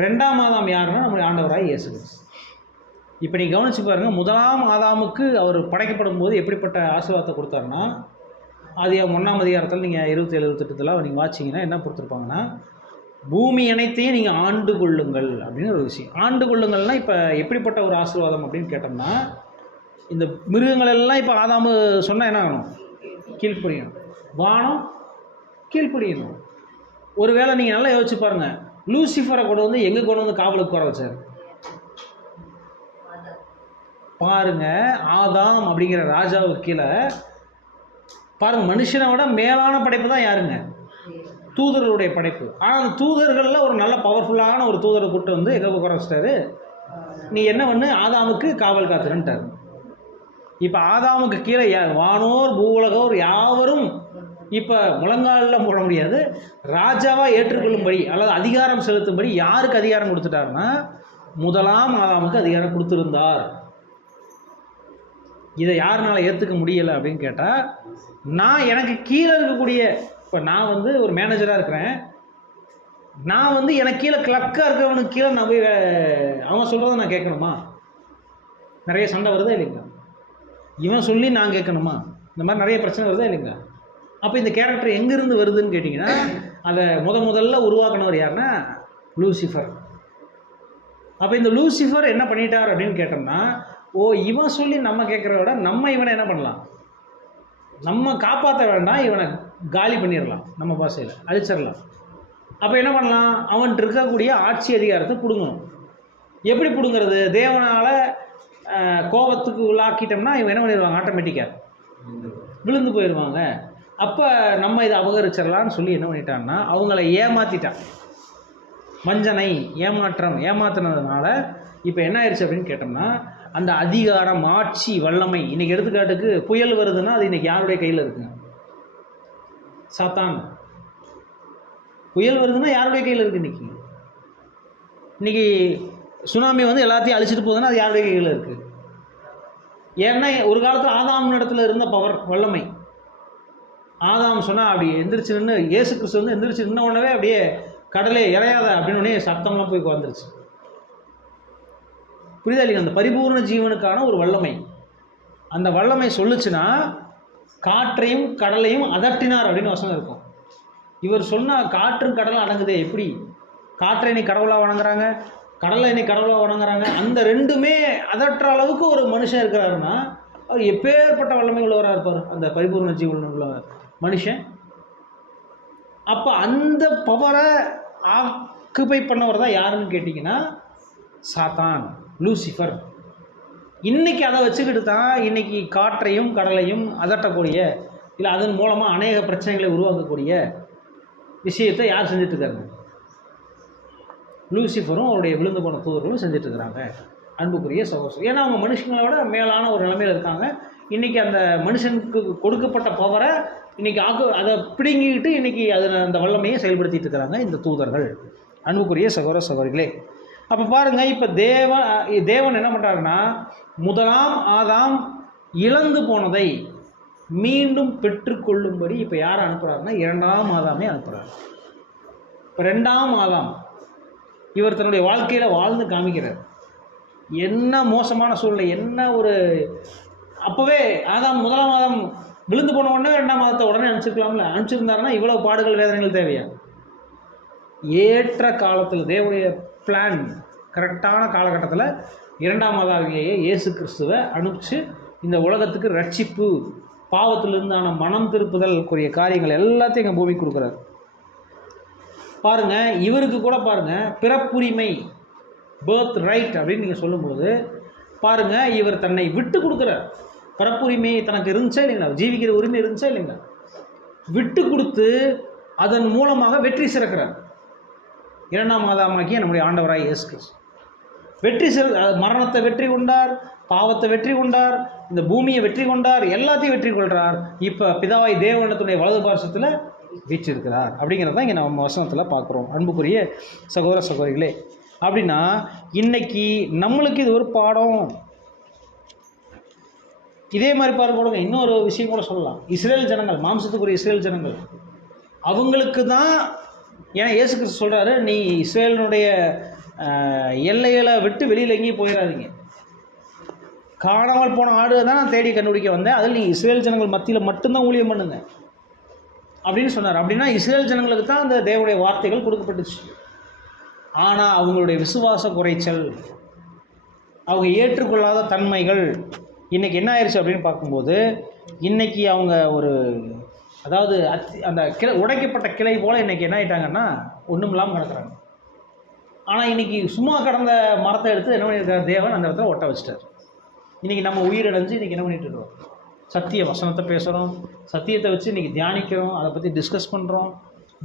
2ஆம் ஆதாம் யாருன்னா நம்முடைய ஆண்டவராய் இயேசு கிறிஸ்து. இப்போ நீங்கள் கவனிச்சு பாருங்கள், முதலாம் ஆதாமுக்கு அவர் படைக்கப்படும் போது எப்படிப்பட்ட ஆசீர்வாதத்தை கொடுத்தாருன்னா, அது 1ஆம் அதிகாரத்தில் நீங்கள் 27-28 நீங்கள் வாட்சிங்கன்னா என்ன கொடுத்துருப்பாங்கன்னா, பூமி அனைத்தையும் நீங்கள் ஆண்டு கொள்ளுங்கள் அப்படின்னு ஒரு விஷயம். ஆண்டு கொள்ளுங்கள்னால் இப்போ எப்படிப்பட்ட ஒரு ஆசீர்வாதம் அப்படின்னு கேட்டோம்னா, இந்த மிருகங்கள் எல்லாம் இப்போ ஆதாமு சொன்னால் என்ன ஆகணும்? கீழ்ப்படியணும். வானம் கீழ்ப்படியணும். ஒருவேளை நீங்கள் நல்லா யோசிச்சு பாருங்கள், லூசிஃபரை கொண்டு வந்து எங்கே கொண்டு வந்து காவலுக்கு உட்கார வச்சார் பாருங்க. ஆதாம் அப்படிங்கிற ராஜாவுக்கு கீழே பாருங்க, மனுஷனை விட மேலான படைப்பு தான் யாருங்க? தூதர்களுடைய படைப்பு. ஆனால் அந்த தூதர்களில் ஒரு நல்ல பவர்ஃபுல்லான ஒரு தூதரை கூப்பிட்டு வந்து எங்கே உட்கார வச்சிட்டாரு? நீ என்ன பண்ணு, ஆதாமுக்கு காவல் காத்துருன்ட்டார். இப்போ ஆதாமுக்கு கீழே வானோர் பூவுலகோர் யாவரும் இப்போ முழங்காலில் போட முடியாது, ராஜாவாக ஏற்றுக்கொள்ளும்படி அல்லது அதிகாரம் செலுத்தும்படி யாருக்கு அதிகாரம் கொடுத்துட்டாருன்னா முதலாம் ஆதாமுக்கு அதிகாரம் கொடுத்துருந்தார். இதை யாருனால ஏற்றுக்க முடியலை அப்படின்னு கேட்டால், நான் எனக்கு கீழே இருக்கக்கூடிய, இப்போ நான் வந்து ஒரு மேனேஜராக இருக்கிறேன், நான் வந்து எனக்கு கீழே கிளக்காக இருக்கிறவனுக்கு கீழே நான் போய் அவன் சொல்கிறத நான் கேட்கணுமா? நிறைய சண்டை வருதா இல்லைங்களா? இவன் சொல்லி நான் கேட்கணுமா? இந்த மாதிரி நிறைய பிரச்சனை வருதா இல்லைங்களா? அப்போ இந்த கேரக்டர் எங்கேருந்து வருதுன்னு கேட்டிங்கன்னா, அதை முதல்ல உருவாக்கினவர் யாருன்னா லூசிஃபர். அப்போ இந்த லூசிஃபர் என்ன பண்ணிட்டார் அப்படின்னு கேட்டோம்னா, ஓ இவன் சொல்லி நம்ம கேட்குறத விட நம்ம இவனை என்ன பண்ணலாம்? நம்ம காப்பாற்ற வேண்டாம், இவனை காலி பண்ணிடலாம், நம்ம பாஷையில் அழிச்சிடலாம். அப்போ என்ன பண்ணலாம்? அவன்கிட்ட இருக்கக்கூடிய ஆட்சி அதிகாரத்தை பிடுங்கணும். எப்படி பிடுங்கிறது? தேவனால் கோபத்துக்கு உள்ளாக்கிட்டோம்னா இவன் என்ன பண்ணிடுவாங்க? ஆட்டோமேட்டிக்காக விழுந்து போயிடுவாங்க. அப்போ நம்ம இதை அபகரிச்சிடலான்னு சொல்லி என்ன பண்ணிட்டான்னா அவங்கள ஏமாற்றிட்டான். வஞ்சனை, ஏமாத்துனதுனால இப்போ என்ன ஆயிடுச்சு அப்படின்னு கேட்டோம்னா, அந்த அதிகாரம், ஆட்சி, வல்லமை, இன்றைக்கி எடுத்துக்காட்டுக்கு புயல் வருதுன்னா அது இன்றைக்கி யாருடைய கையில் இருக்குங்க? சாத்தான். புயல் வருதுன்னா யாருடைய கையில் இருக்குது? இன்றைக்கி சுனாமி வந்து எல்லாத்தையும் அழிச்சிட்டு போகுதுன்னா அது யாருடைய கையில் இருக்குது? ஏன்னா ஒரு காலத்தில் ஆதாம் இடத்துல இருந்த பவர், வல்லமை. ஆதாம் சொன்னால் அப்படி எந்திரிச்சு நின்று, இயேசு கிறிஸ்து வந்து எந்திரிச்சு நின்ன உடனே அப்படியே கடலே இறையாத அப்படின்னு உடனே சத்தம்லாம் போய் வந்துருச்சு. புரியுதா இல்லைங்க? அந்த பரிபூர்ண ஜீவனுக்கான ஒரு வல்லமை. அந்த வல்லமை சொல்லுச்சுன்னா காற்றையும் கடலையும் அதட்டினார் அப்படின்னு வசனம் இருக்கும். இவர் சொன்னால் காற்றும் கடலும் அடங்குதே எப்படி? காற்றை நீ கடவுளாக வணங்குறாங்க, கடலை நீ கடவுளாக வணங்குறாங்க. அந்த ரெண்டுமே அதற்ற அளவுக்கு ஒரு மனுஷன் இருக்கிறாருன்னா அவர் எப்பேற்பட்ட வல்லமை உள்ளவராக இருப்பார் அந்த பரிபூர்ண ஜீவன் உள்ள மனுஷன். அப்போ அந்த பவரை ஆக்குபை பண்ணவர் தான் யாருன்னு கேட்டிங்கன்னா சாத்தான், லூசிஃபர். இன்றைக்கி அதை வச்சுக்கிட்டு தான் இன்றைக்கி காற்றையும் கடலையும் அதட்டக்கூடிய, இல்லை அதன் மூலமாக அநேக பிரச்சனைகளை உருவாக்கக்கூடிய விஷயத்தை யார் செஞ்சிட்ருக்காருங்க? லூசிஃபரும் அவருடைய விழுந்து போன தூதர்களும் செஞ்சிட்ருக்கிறாங்க. அன்புக்குரிய சகோதரர், ஏன்னா அவங்க மனுஷங்களோட மேலான ஒரு நிலைமையில் இருக்காங்க. இன்றைக்கி அந்த மனுஷனுக்கு கொடுக்கப்பட்ட பவரை இன்றைக்கி அதை பிடுங்கிக்கிட்டு இன்றைக்கி அதில் அந்த வல்லமையை செயல்படுத்திட்டு இருக்கிறாங்க இந்த தூதர்கள். அன்புக்குரிய சகோதர சகோதரிகளே, அப்போ பாருங்கள், இப்போ தேவன் என்ன பண்ணுறாருன்னா, முதலாம் ஆதாம் இழந்து போனதை மீண்டும் பெற்றுக்கொள்ளும்படி இப்போ யாரை அனுப்புகிறாருன்னா இரண்டாம் ஆதாமே அனுப்புகிறார். இப்போ ரெண்டாம் ஆதாம் இவர் தன்னுடைய வாழ்க்கையில் வாழ்ந்து காமிக்கிறார். என்ன மோசமான சூழ்நிலை, என்ன ஒரு, அப்போவே முதலாம் ஆதாம் விழுந்து போன உடனே ரெண்டாம் மாதத்தை உடனே அனுப்பிச்சிருக்கலாம்ல. அனுப்பிச்சிருந்தாருன்னா இவ்வளோ பாடுகள் வேதனைகள் தேவையா? ஏற்ற காலத்தில் தேவனுடைய பிளான், கரெக்டான காலகட்டத்தில் இரண்டாம் மாதாவிலேயே இயேசு கிறிஸ்துவை அனுப்பிச்சு இந்த உலகத்துக்கு ரட்சிப்பு, பாவத்திலிருந்தான மனம் திருப்புதலுக்குரிய காரியங்கள் எல்லாத்தையும் எங்கள் பூமிக்கு கொடுக்குறாரு. பாருங்கள், இவருக்கு கூட பாருங்கள் பிறப்புரிமை, பேர்த் ரைட் அப்படின்னு நீங்கள் சொல்லும்போது பாருங்கள், இவர் தன்னை விட்டு கொடுக்குறார். பிறப்புரிமை தனக்கு இருந்துச்சா இல்லைங்களா? ஜீவிக்கிற உரிமை இருந்துச்சா இல்லைங்களா? விட்டு கொடுத்து அதன் மூலமாக வெற்றி சிறக்கிறார். இரண்டாம் மாதமாகிய நம்முடைய ஆண்டவராய் இயேசு கிறிஸ்து மரணத்தை வெற்றி கொண்டார், பாவத்தை வெற்றி கொண்டார், இந்த பூமியை வெற்றி கொண்டார், எல்லாத்தையும் வெற்றி கொள்கிறார். இப்போ பிதாவாய் தேவனத்துடைய வலது பார்சத்தில் வீற்றிருக்கிறார். அப்படிங்கிறத இங்கே நம்ம வசனத்தில் பார்க்குறோம். அன்புக்குரிய சகோதர சகோதரிகளே, அப்படின்னா இன்னைக்கு நம்மளுக்கு இது ஒரு பாடம். இதே மாதிரி பார்க்க இன்னொரு விஷயம் கூட சொல்லலாம். இஸ்ரேல் ஜனங்கள், மாம்சத்துக்குரிய இஸ்ரேல் ஜனங்கள், அவங்களுக்கு தான், ஏன்னா இயேசு கிறிஸ்து சொல்கிறாரு, நீ இஸ்ரேலினுடைய எல்லைகளை விட்டு வெளியில் எங்கேயும் போயிடாதீங்க. காணாமல் போன ஆடு தான் நான் தேடி கண்டுபிடிக்க வந்தேன், அதில் நீ இஸ்ரேல் ஜனங்கள் மத்தியில் மட்டும்தான் ஊழியம் பண்ணுங்க அப்படின்னு சொன்னார். அப்படின்னா இஸ்ரேல் ஜனங்களுக்கு தான் அந்த தேவனுடைய வார்த்தைகள் கொடுக்கப்பட்டுச்சு. ஆனால் அவங்களுடைய விசுவாச குறைச்சல், அவங்க ஏற்றுக்கொள்ளாத தன்மைகள் இன்றைக்கி என்ன ஆயிடுச்சு அப்படின்னு பார்க்கும்போது, இன்றைக்கி அவங்க ஒரு, அதாவது அந்த கிளை, உடைக்கப்பட்ட கிளை போல் இன்றைக்கி என்ன ஆகிட்டாங்கன்னா ஒன்றும் இல்லாமல் கிடக்குறாங்க. ஆனால் இன்றைக்கி சும்மா கடந்த மரத்தை எடுத்து என்ன பண்ணியிருக்காரு தேவன், அந்த இடத்துல ஒட்ட வச்சிட்டார். இன்றைக்கி நம்ம உயிரிழந்து இன்றைக்கி என்ன பண்ணிட்டு இருக்கோம்? சத்திய வசனத்தை பேசுகிறோம், சத்தியத்தை வச்சு இன்றைக்கி தியானிக்கிறோம், அதை பற்றி டிஸ்கஸ் பண்ணுறோம்,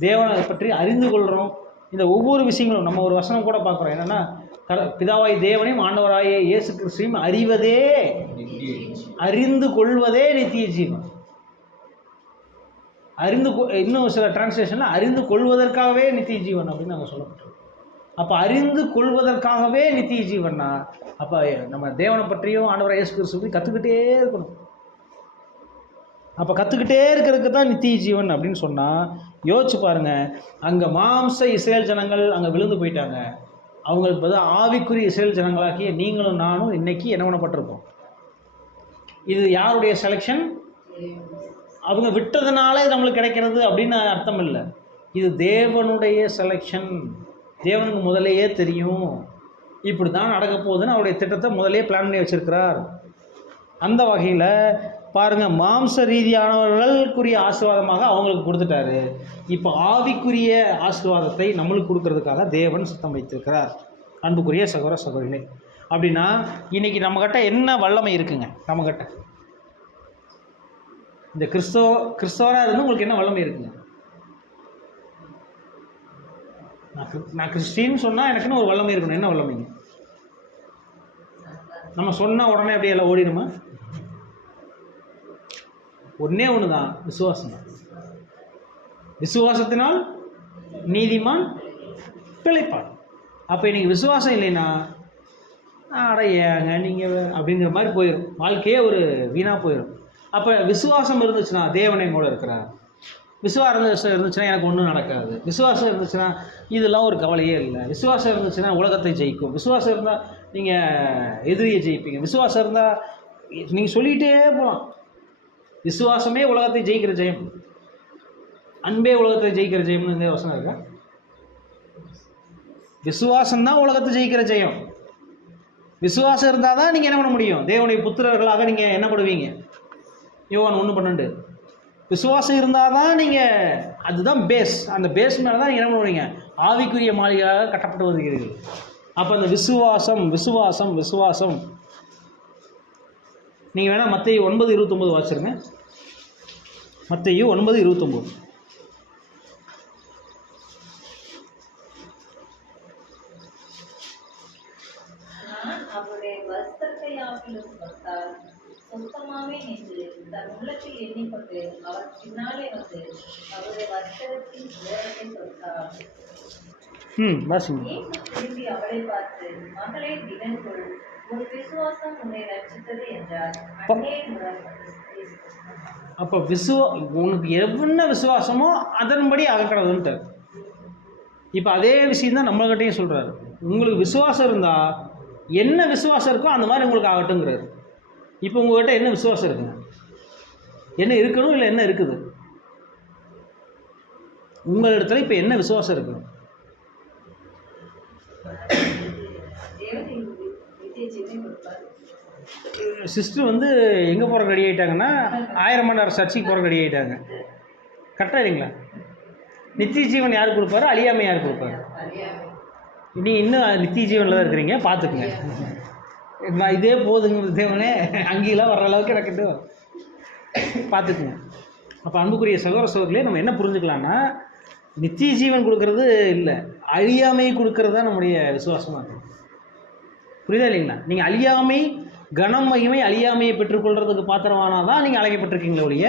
தேவனை பற்றி அறிந்து கொள்கிறோம். இந்த ஒவ்வொரு விஷயங்களும் நம்ம ஒரு வசனம் கூட பார்க்குறோம். என்னென்னா, பிதாவாய் தேவனையும் ஆண்டவராய இயேசு கிறிஸ்துவையும் அறிந்து கொள்வதே நித்திய ஜீவன். இன்னும் சில டிரான்ஸ்லேஷனில் அறிந்து கொள்வதற்காகவே நித்திய ஜீவன் அப்படின்னு நாங்கள் சொல்லப்பட்டிருக்கோம். அப்போ அறிந்து கொள்வதற்காகவே நித்திய ஜீவன்னா, அப்போ நம்ம தேவனை பற்றியும் ஆண்டவராய இயேசு கிறிஸ்துவையும் கற்றுக்கிட்டே இருக்கணும். அப்போ கற்றுக்கிட்டே இருக்கிறதுக்கு தான் நித்திய ஜீவன் அப்படின்னு சொன்னால் யோசிச்சு பாருங்கள். அங்கே மாம்ச இஸ்ரேல் ஜனங்கள் அங்கே விழுந்து போயிட்டாங்க. அவங்களுக்கு பதில் ஆவிக்குரிய இஸ்ரேல் ஜனங்களாகிய நீங்களும் நானும் இன்றைக்கி என்ன பண்ணப்பட்டிருக்கோம்? இது யாருடைய செலெக்ஷன்? அவங்க விட்டதுனால நம்மளுக்கு கிடைக்கிறது அப்படின்னு அர்த்தம் இல்லை. இது தேவனுடைய செலெக்ஷன். தேவனுக்கு முதலையே தெரியும் இப்படி தான் நடக்க போகுதுன்னு அவருடைய திட்டத்தை முதலே பிளான் பண்ணி வச்சுருக்கிறார். அந்த வகையில் பாருங்கள், மாம்ச ரீதியானவர்களுக்குரிய ஆசீர்வாதமாக அவங்களுக்கு கொடுத்துட்டாரு. இப்போ ஆவிக்குரிய ஆசீர்வாதத்தை நம்மளுக்கு கொடுக்கறதுக்காக தேவன் சித்தம் வைத்திருக்கிறார். அன்புக்குரிய சகோதர சகோதரிகளே, அப்படின்னா இன்றைக்கி நம்மக்கிட்ட என்ன வல்லமை இருக்குங்க? நம்மக்கிட்ட இந்த கிறிஸ்தவராக இருந்து உங்களுக்கு என்ன வல்லமை இருக்குங்க? நான் கிறிஸ்டின்னு சொன்னால் எனக்குன்னு ஒரு வல்லமை இருக்கணும். என்ன வல்லமைங்க? நம்ம சொன்னால் உடனே அப்படியே எல்லாம் ஓடிடுமா? ஒன்றே ஒன்று தான், விசுவாசம் தான். விசுவாசத்தினால் நீதிமான் பிழைப்பான். அப்போ இன்னைக்கு விசுவாசம் இல்லைன்னா ஏங்க நீங்கள் அப்படிங்கிற மாதிரி போயிடும், வாழ்க்கையே ஒரு வீணாக போயிடும். அப்போ விசுவாசம் இருந்துச்சுன்னா தேவனை கூட இருக்கிறார். விசுவாசம் இருந்துச்சுன்னா எனக்கு ஒன்றும் நடக்காது. விசுவாசம் இருந்துச்சுன்னா இதெல்லாம் ஒரு கவலையே இல்லை. விசுவாசம் இருந்துச்சுன்னா உலகத்தை ஜெயிக்கும். விசுவாசம் இருந்தால் நீங்கள் எதிரியை ஜெயிப்பீங்க. விசுவாசம் இருந்தால் நீங்கள் சொல்லிகிட்டே போகலாம். விசுவாசமே உலகத்தை ஜெயிக்கிற ஜெயம், அன்பே உலகத்தை ஜெயிக்கிற ஜெயம்னு இந்த வசனம் இருக்கா? விசுவாசம்தான் உலகத்தை ஜெயிக்கிற ஜெயம். விசுவாசம் இருந்தால் தான் நீங்கள் என்ன பண்ண முடியும்? தேவனுடைய புத்திரர்களாக நீங்கள் என்ன பண்ணுவீங்க? யோவான் 1:12. விசுவாசம் இருந்தால் தான் நீங்கள், அதுதான் பேஸ். அந்த பேஸ் மேலே தான் நீங்கள் என்ன பண்ணுவீங்க? ஆவிக்குரிய மாளிகையாக கட்டப்பட்டு வருகிறீர்கள். அப்போ அந்த விசுவாசம் விசுவாசம் விசுவாசம். நீங்கள் வேணால் மத்தேயு 9:29 வாசிருங்க. மத்தேயு 9:29. அவருடைய வஸ்திரத்தையாகிலும் தொட்டால் சொந்தமாவே நின்று தன் உள்ளத்தில் எண்ணிக்கொண்டு அவர் பின்னாலே வந்து அவருடைய வஸ்திரத்தின் ஓரத்தை தொட்டார். இயேசு திரும்பி அவளை பார்த்து, மகளே திடன் கொள், உன் விசுவாசம் உன்னை ரட்சித்தது என்றார். அப்போ உனக்கு என்ன விசுவாசமோ அதன்படி அகக்கிறதுன்ட்டு. இப்போ அதே விஷயம் தான் நம்மகிட்டையும் சொல்கிறாரு. உங்களுக்கு விசுவாசம் இருந்தால் என்ன விசுவாசம் இருக்கோ அந்த மாதிரி உங்களுக்கு ஆகட்டுங்கிறாரு. இப்போ உங்கள்கிட்ட என்ன விசுவாசம் இருக்குங்க? என்ன இருக்கணும் இல்லை என்ன இருக்குது உங்கள் இடத்துல? இப்போ என்ன விசுவாசம் இருக்குது? சிஸ்டர் வந்து எங்கே போகிற ரெடி ஆகிட்டாங்கன்னா 1000 மணி நேரம் சர்ச்சைக்கு போகிற ரெடி ஆகிட்டாங்க. கரெக்டாக இல்லைங்களா? நித்திய ஜீவன் யார் கொடுப்பாரு? அழியாமை யார் கொடுப்பாரு? நீங்கள் இன்னும் நித்திய ஜீவனில் தான் இருக்கிறீங்க, பார்த்துக்குங்க. நான் இதே போதுங்க தேவனே, அங்கேயெல்லாம் வர்ற அளவுக்கு எனக்கு பார்த்துக்குங்க. அப்போ அன்புக்குரிய சகோதர சகோதரிகளே, நம்ம என்ன புரிஞ்சுக்கலான்னா, நித்திய ஜீவன் கொடுக்கறது இல்லை, அழியாமை கொடுக்கறது தான் நம்முடைய விசுவாசமாக இருக்கும். புரியுதா இல்லைங்களா? நீங்கள் அழியாமை, கனம் மகிமை அழியாமையை பெற்றுக்கொள்றதுக்கு பாத்திரமானால் தான் நீங்கள் அழைக்கப்பட்டிருக்கீங்களே ஒழிய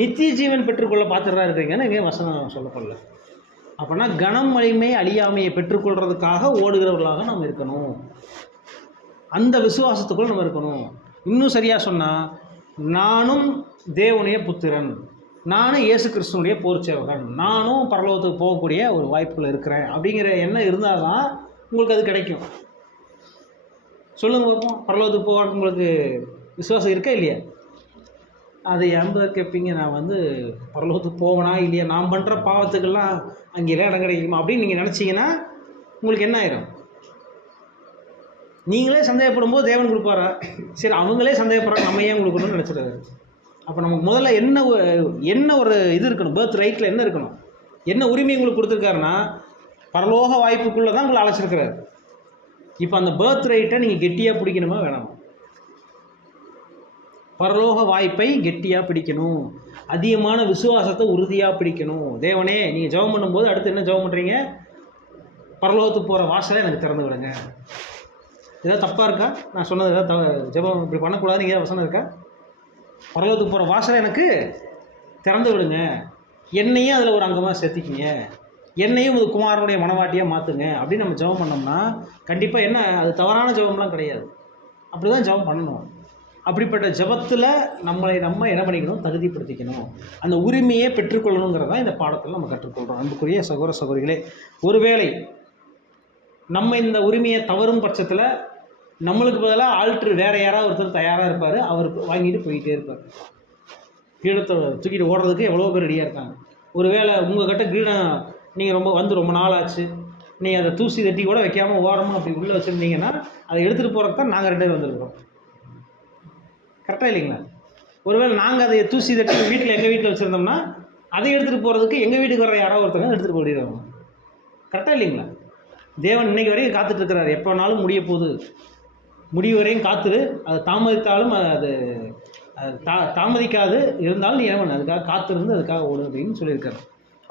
நித்திய ஜீவன் பெற்றுக்கொள்ள பாத்திரமாக இருக்கிறீங்கன்னு இங்கே வசனம் சொல்லப்படல. அப்படின்னா கனம் மகிமை அழியாமையை பெற்றுக்கொள்றதுக்காக ஓடுகிறவர்களாக நம்ம இருக்கணும். அந்த விசுவாசத்துக்குள்ள நம்ம இருக்கணும். இன்னும் சரியாக சொன்னால், நானும் தேவனுடைய புத்திரன், நானும் இயேசு கிறிஸ்துவனுடைய போர்ச்சேவகன், நானும் பரலோகத்துக்கு போகக்கூடிய ஒரு வாய்ப்புகள் இருக்கிறேன் அப்படிங்கிற எண்ணம் இருந்தால் தான் உங்களுக்கு அது கிடைக்கும். சொல்லுங்க பார்ப்போம், பரலோகத்துக்கு போக உங்களுக்கு விசுவாசம் இருக்கா இல்லையா? அதை எந்த கேட்பீங்க, நான் வந்து பரலோகத்துக்கு போவேனா இல்லையா, நான் பண்ணுற பாவத்துக்கெல்லாம் அங்கேயே இடம் கிடைக்குமா அப்படின்னு நீங்கள் நினச்சிங்கன்னா உங்களுக்கு என்ன ஆயிரும்? நீங்களே சந்தேகப்படும் போது தேவன் கொடுப்பாரா? சரி, அவங்களே சந்தேகப்படுறாங்க, நம்ம ஏன் கொடுக்கணும்னு நினச்சிடாரு. அப்போ நமக்கு முதல்ல என்ன ஒரு இது இருக்கணும், பர்த் ரைட்டில் என்ன இருக்கணும், என்ன உரிமை உங்களுக்கு கொடுத்துருக்காருன்னா பரலோக வாய்ப்புக்குள்ளே தான் உங்களை அழைச்சிருக்கிறாரு. இப்போ அந்த பர்த் ரைட்டை நீங்கள் கெட்டியாக பிடிக்கணுமா வேணாமா? பரலோக வாய்ப்பை கெட்டியாக பிடிக்கணும், அதிகமான விசுவாசத்தை உறுதியாக பிடிக்கணும். தேவனே, நீங்கள் ஜெபம் பண்ணும்போது அடுத்து என்ன ஜெபம் பண்ணுறீங்க? பரலோகத்துக்கு போகிற வாசலை எனக்கு திறந்து விடுங்க. ஏதாவது தப்பாக இருக்கா? நான் சொன்னது ஏதாவது ஜெபம் இப்படி பண்ணக்கூடாதுன்னு ஏதாவது வசனம் இருக்கா? பரலோகத்துக்கு போகிற வாசலை எனக்கு திறந்து விடுங்க, என்னையும் அதில் ஒரு அங்கமாக சேர்த்திக்கிங்க, என்னையும் ஒரு குமாரனுடைய மனவாட்டியாக மாற்றுங்க அப்படின்னு நம்ம ஜெபம் பண்ணோம்னா கண்டிப்பாக என்ன, அது தவறான ஜெபம்லாம் கிடையாது. அப்படி தான் ஜெபம் பண்ணணும். அப்படிப்பட்ட ஜெபத்தில் நம்ம என்ன பண்ணிக்கணும்? தகுதிப்படுத்திக்கணும், அந்த உரிமையை பெற்றுக்கொள்ளணுங்கிறதான் இந்த பாடத்தில் நம்ம கற்றுக்கொள்கிறோம். அன்புக்குரிய சகோதர சகோதரிகளே, ஒருவேளை நம்ம இந்த உரிமையை தவறும் பட்சத்தில் நம்மளுக்கு பதிலாக ஆல்ட்ரு வேறு யாராவது ஒருத்தர் தயாராக இருப்பார், அவர் வாங்கிட்டு போயிட்டே இருப்பார். கிரீடத்தை தூக்கிட்டு ஓடுறதுக்கு எவ்வளோ பேர் ரெடியாக இருக்காங்க. ஒருவேளை உங்கள் கிட்ட கிரீடம் நீங்கள் ரொம்ப நாள் ஆச்சு, நீங்கள் அதை தூசி தட்டி கூட வைக்காமல் ஓரமாக அப்படி உள்ளே வச்சுருந்தீங்கன்னா அதை எடுத்துகிட்டு போகிறதுக்கு தான் நாங்கள் 2 பேர் வந்திருக்கிறோம். கரெக்டாக இல்லைங்களா? ஒருவேளை நாங்கள் அதை தூசி தட்டி எங்கள் வீட்டில் வச்சுருந்தோம்னா அதை எடுத்துகிட்டு போகிறதுக்கு எங்கள் வீட்டுக்கு வர யாராவது ஒருத்தவங்க எடுத்துகிட்டு போயிடுவாங்க. கரெக்டாக இல்லைங்களா? தேவன் இன்னைக்கு வரைக்கும் காத்துட்ருக்கிறாரு, எப்போனாலும் முடிய போகுது, முடிவு வரையும் காத்துரு, அது தாமதித்தாலும் அது தாமதிக்காது இருந்தாலும் நீ என்ன பண்ண, அதுக்காக காத்திருந்து அதுக்காக ஓடு அப்படின்னு சொல்லியிருக்காரு.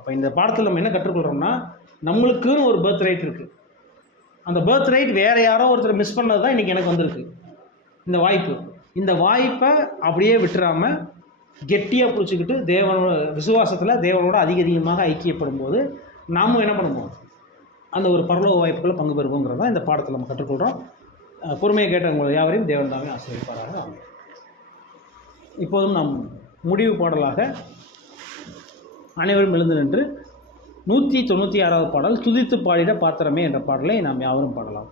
அப்போ இந்த பாடத்தில் நம்ம என்ன கற்றுக்கொள்கிறோம்னா, நம்மளுக்குன்னு ஒரு பர்த் ரைட் இருக்குது. அந்த பர்த் ரைட் வேறு யாரோ ஒருத்தர் மிஸ் பண்ணது தான் இன்றைக்கி எனக்கு வந்திருக்கு இந்த வாய்ப்பு. இந்த வாய்ப்பை அப்படியே விட்டுறாமல் கெட்டியாக பிடிச்சிக்கிட்டு தேவனோட விசுவாசத்தில் தேவனோட அதிகமாக ஐக்கியப்படும் போது நாமும் என்ன பண்ணுவோம், அந்த ஒரு பரலோக வாய்ப்புகளை பங்கு பெறுவோங்கிறது தான் இந்த பாடத்தில் நம்ம கற்றுக்கொள்கிறோம். பொறுமையை கேட்டவங்க யாவரையும் தேவன் தாமே ஆசீர்வதிப்பாராக. ஆமென். இப்போதும் நாம் முடிவு பாடலாக அனைவரும் எழுந்து நின்று 196வது பாடல் துதித்து பாடிட பாத்திரமே என்ற பாடலை நாம் யாவரும் பாடலாம்.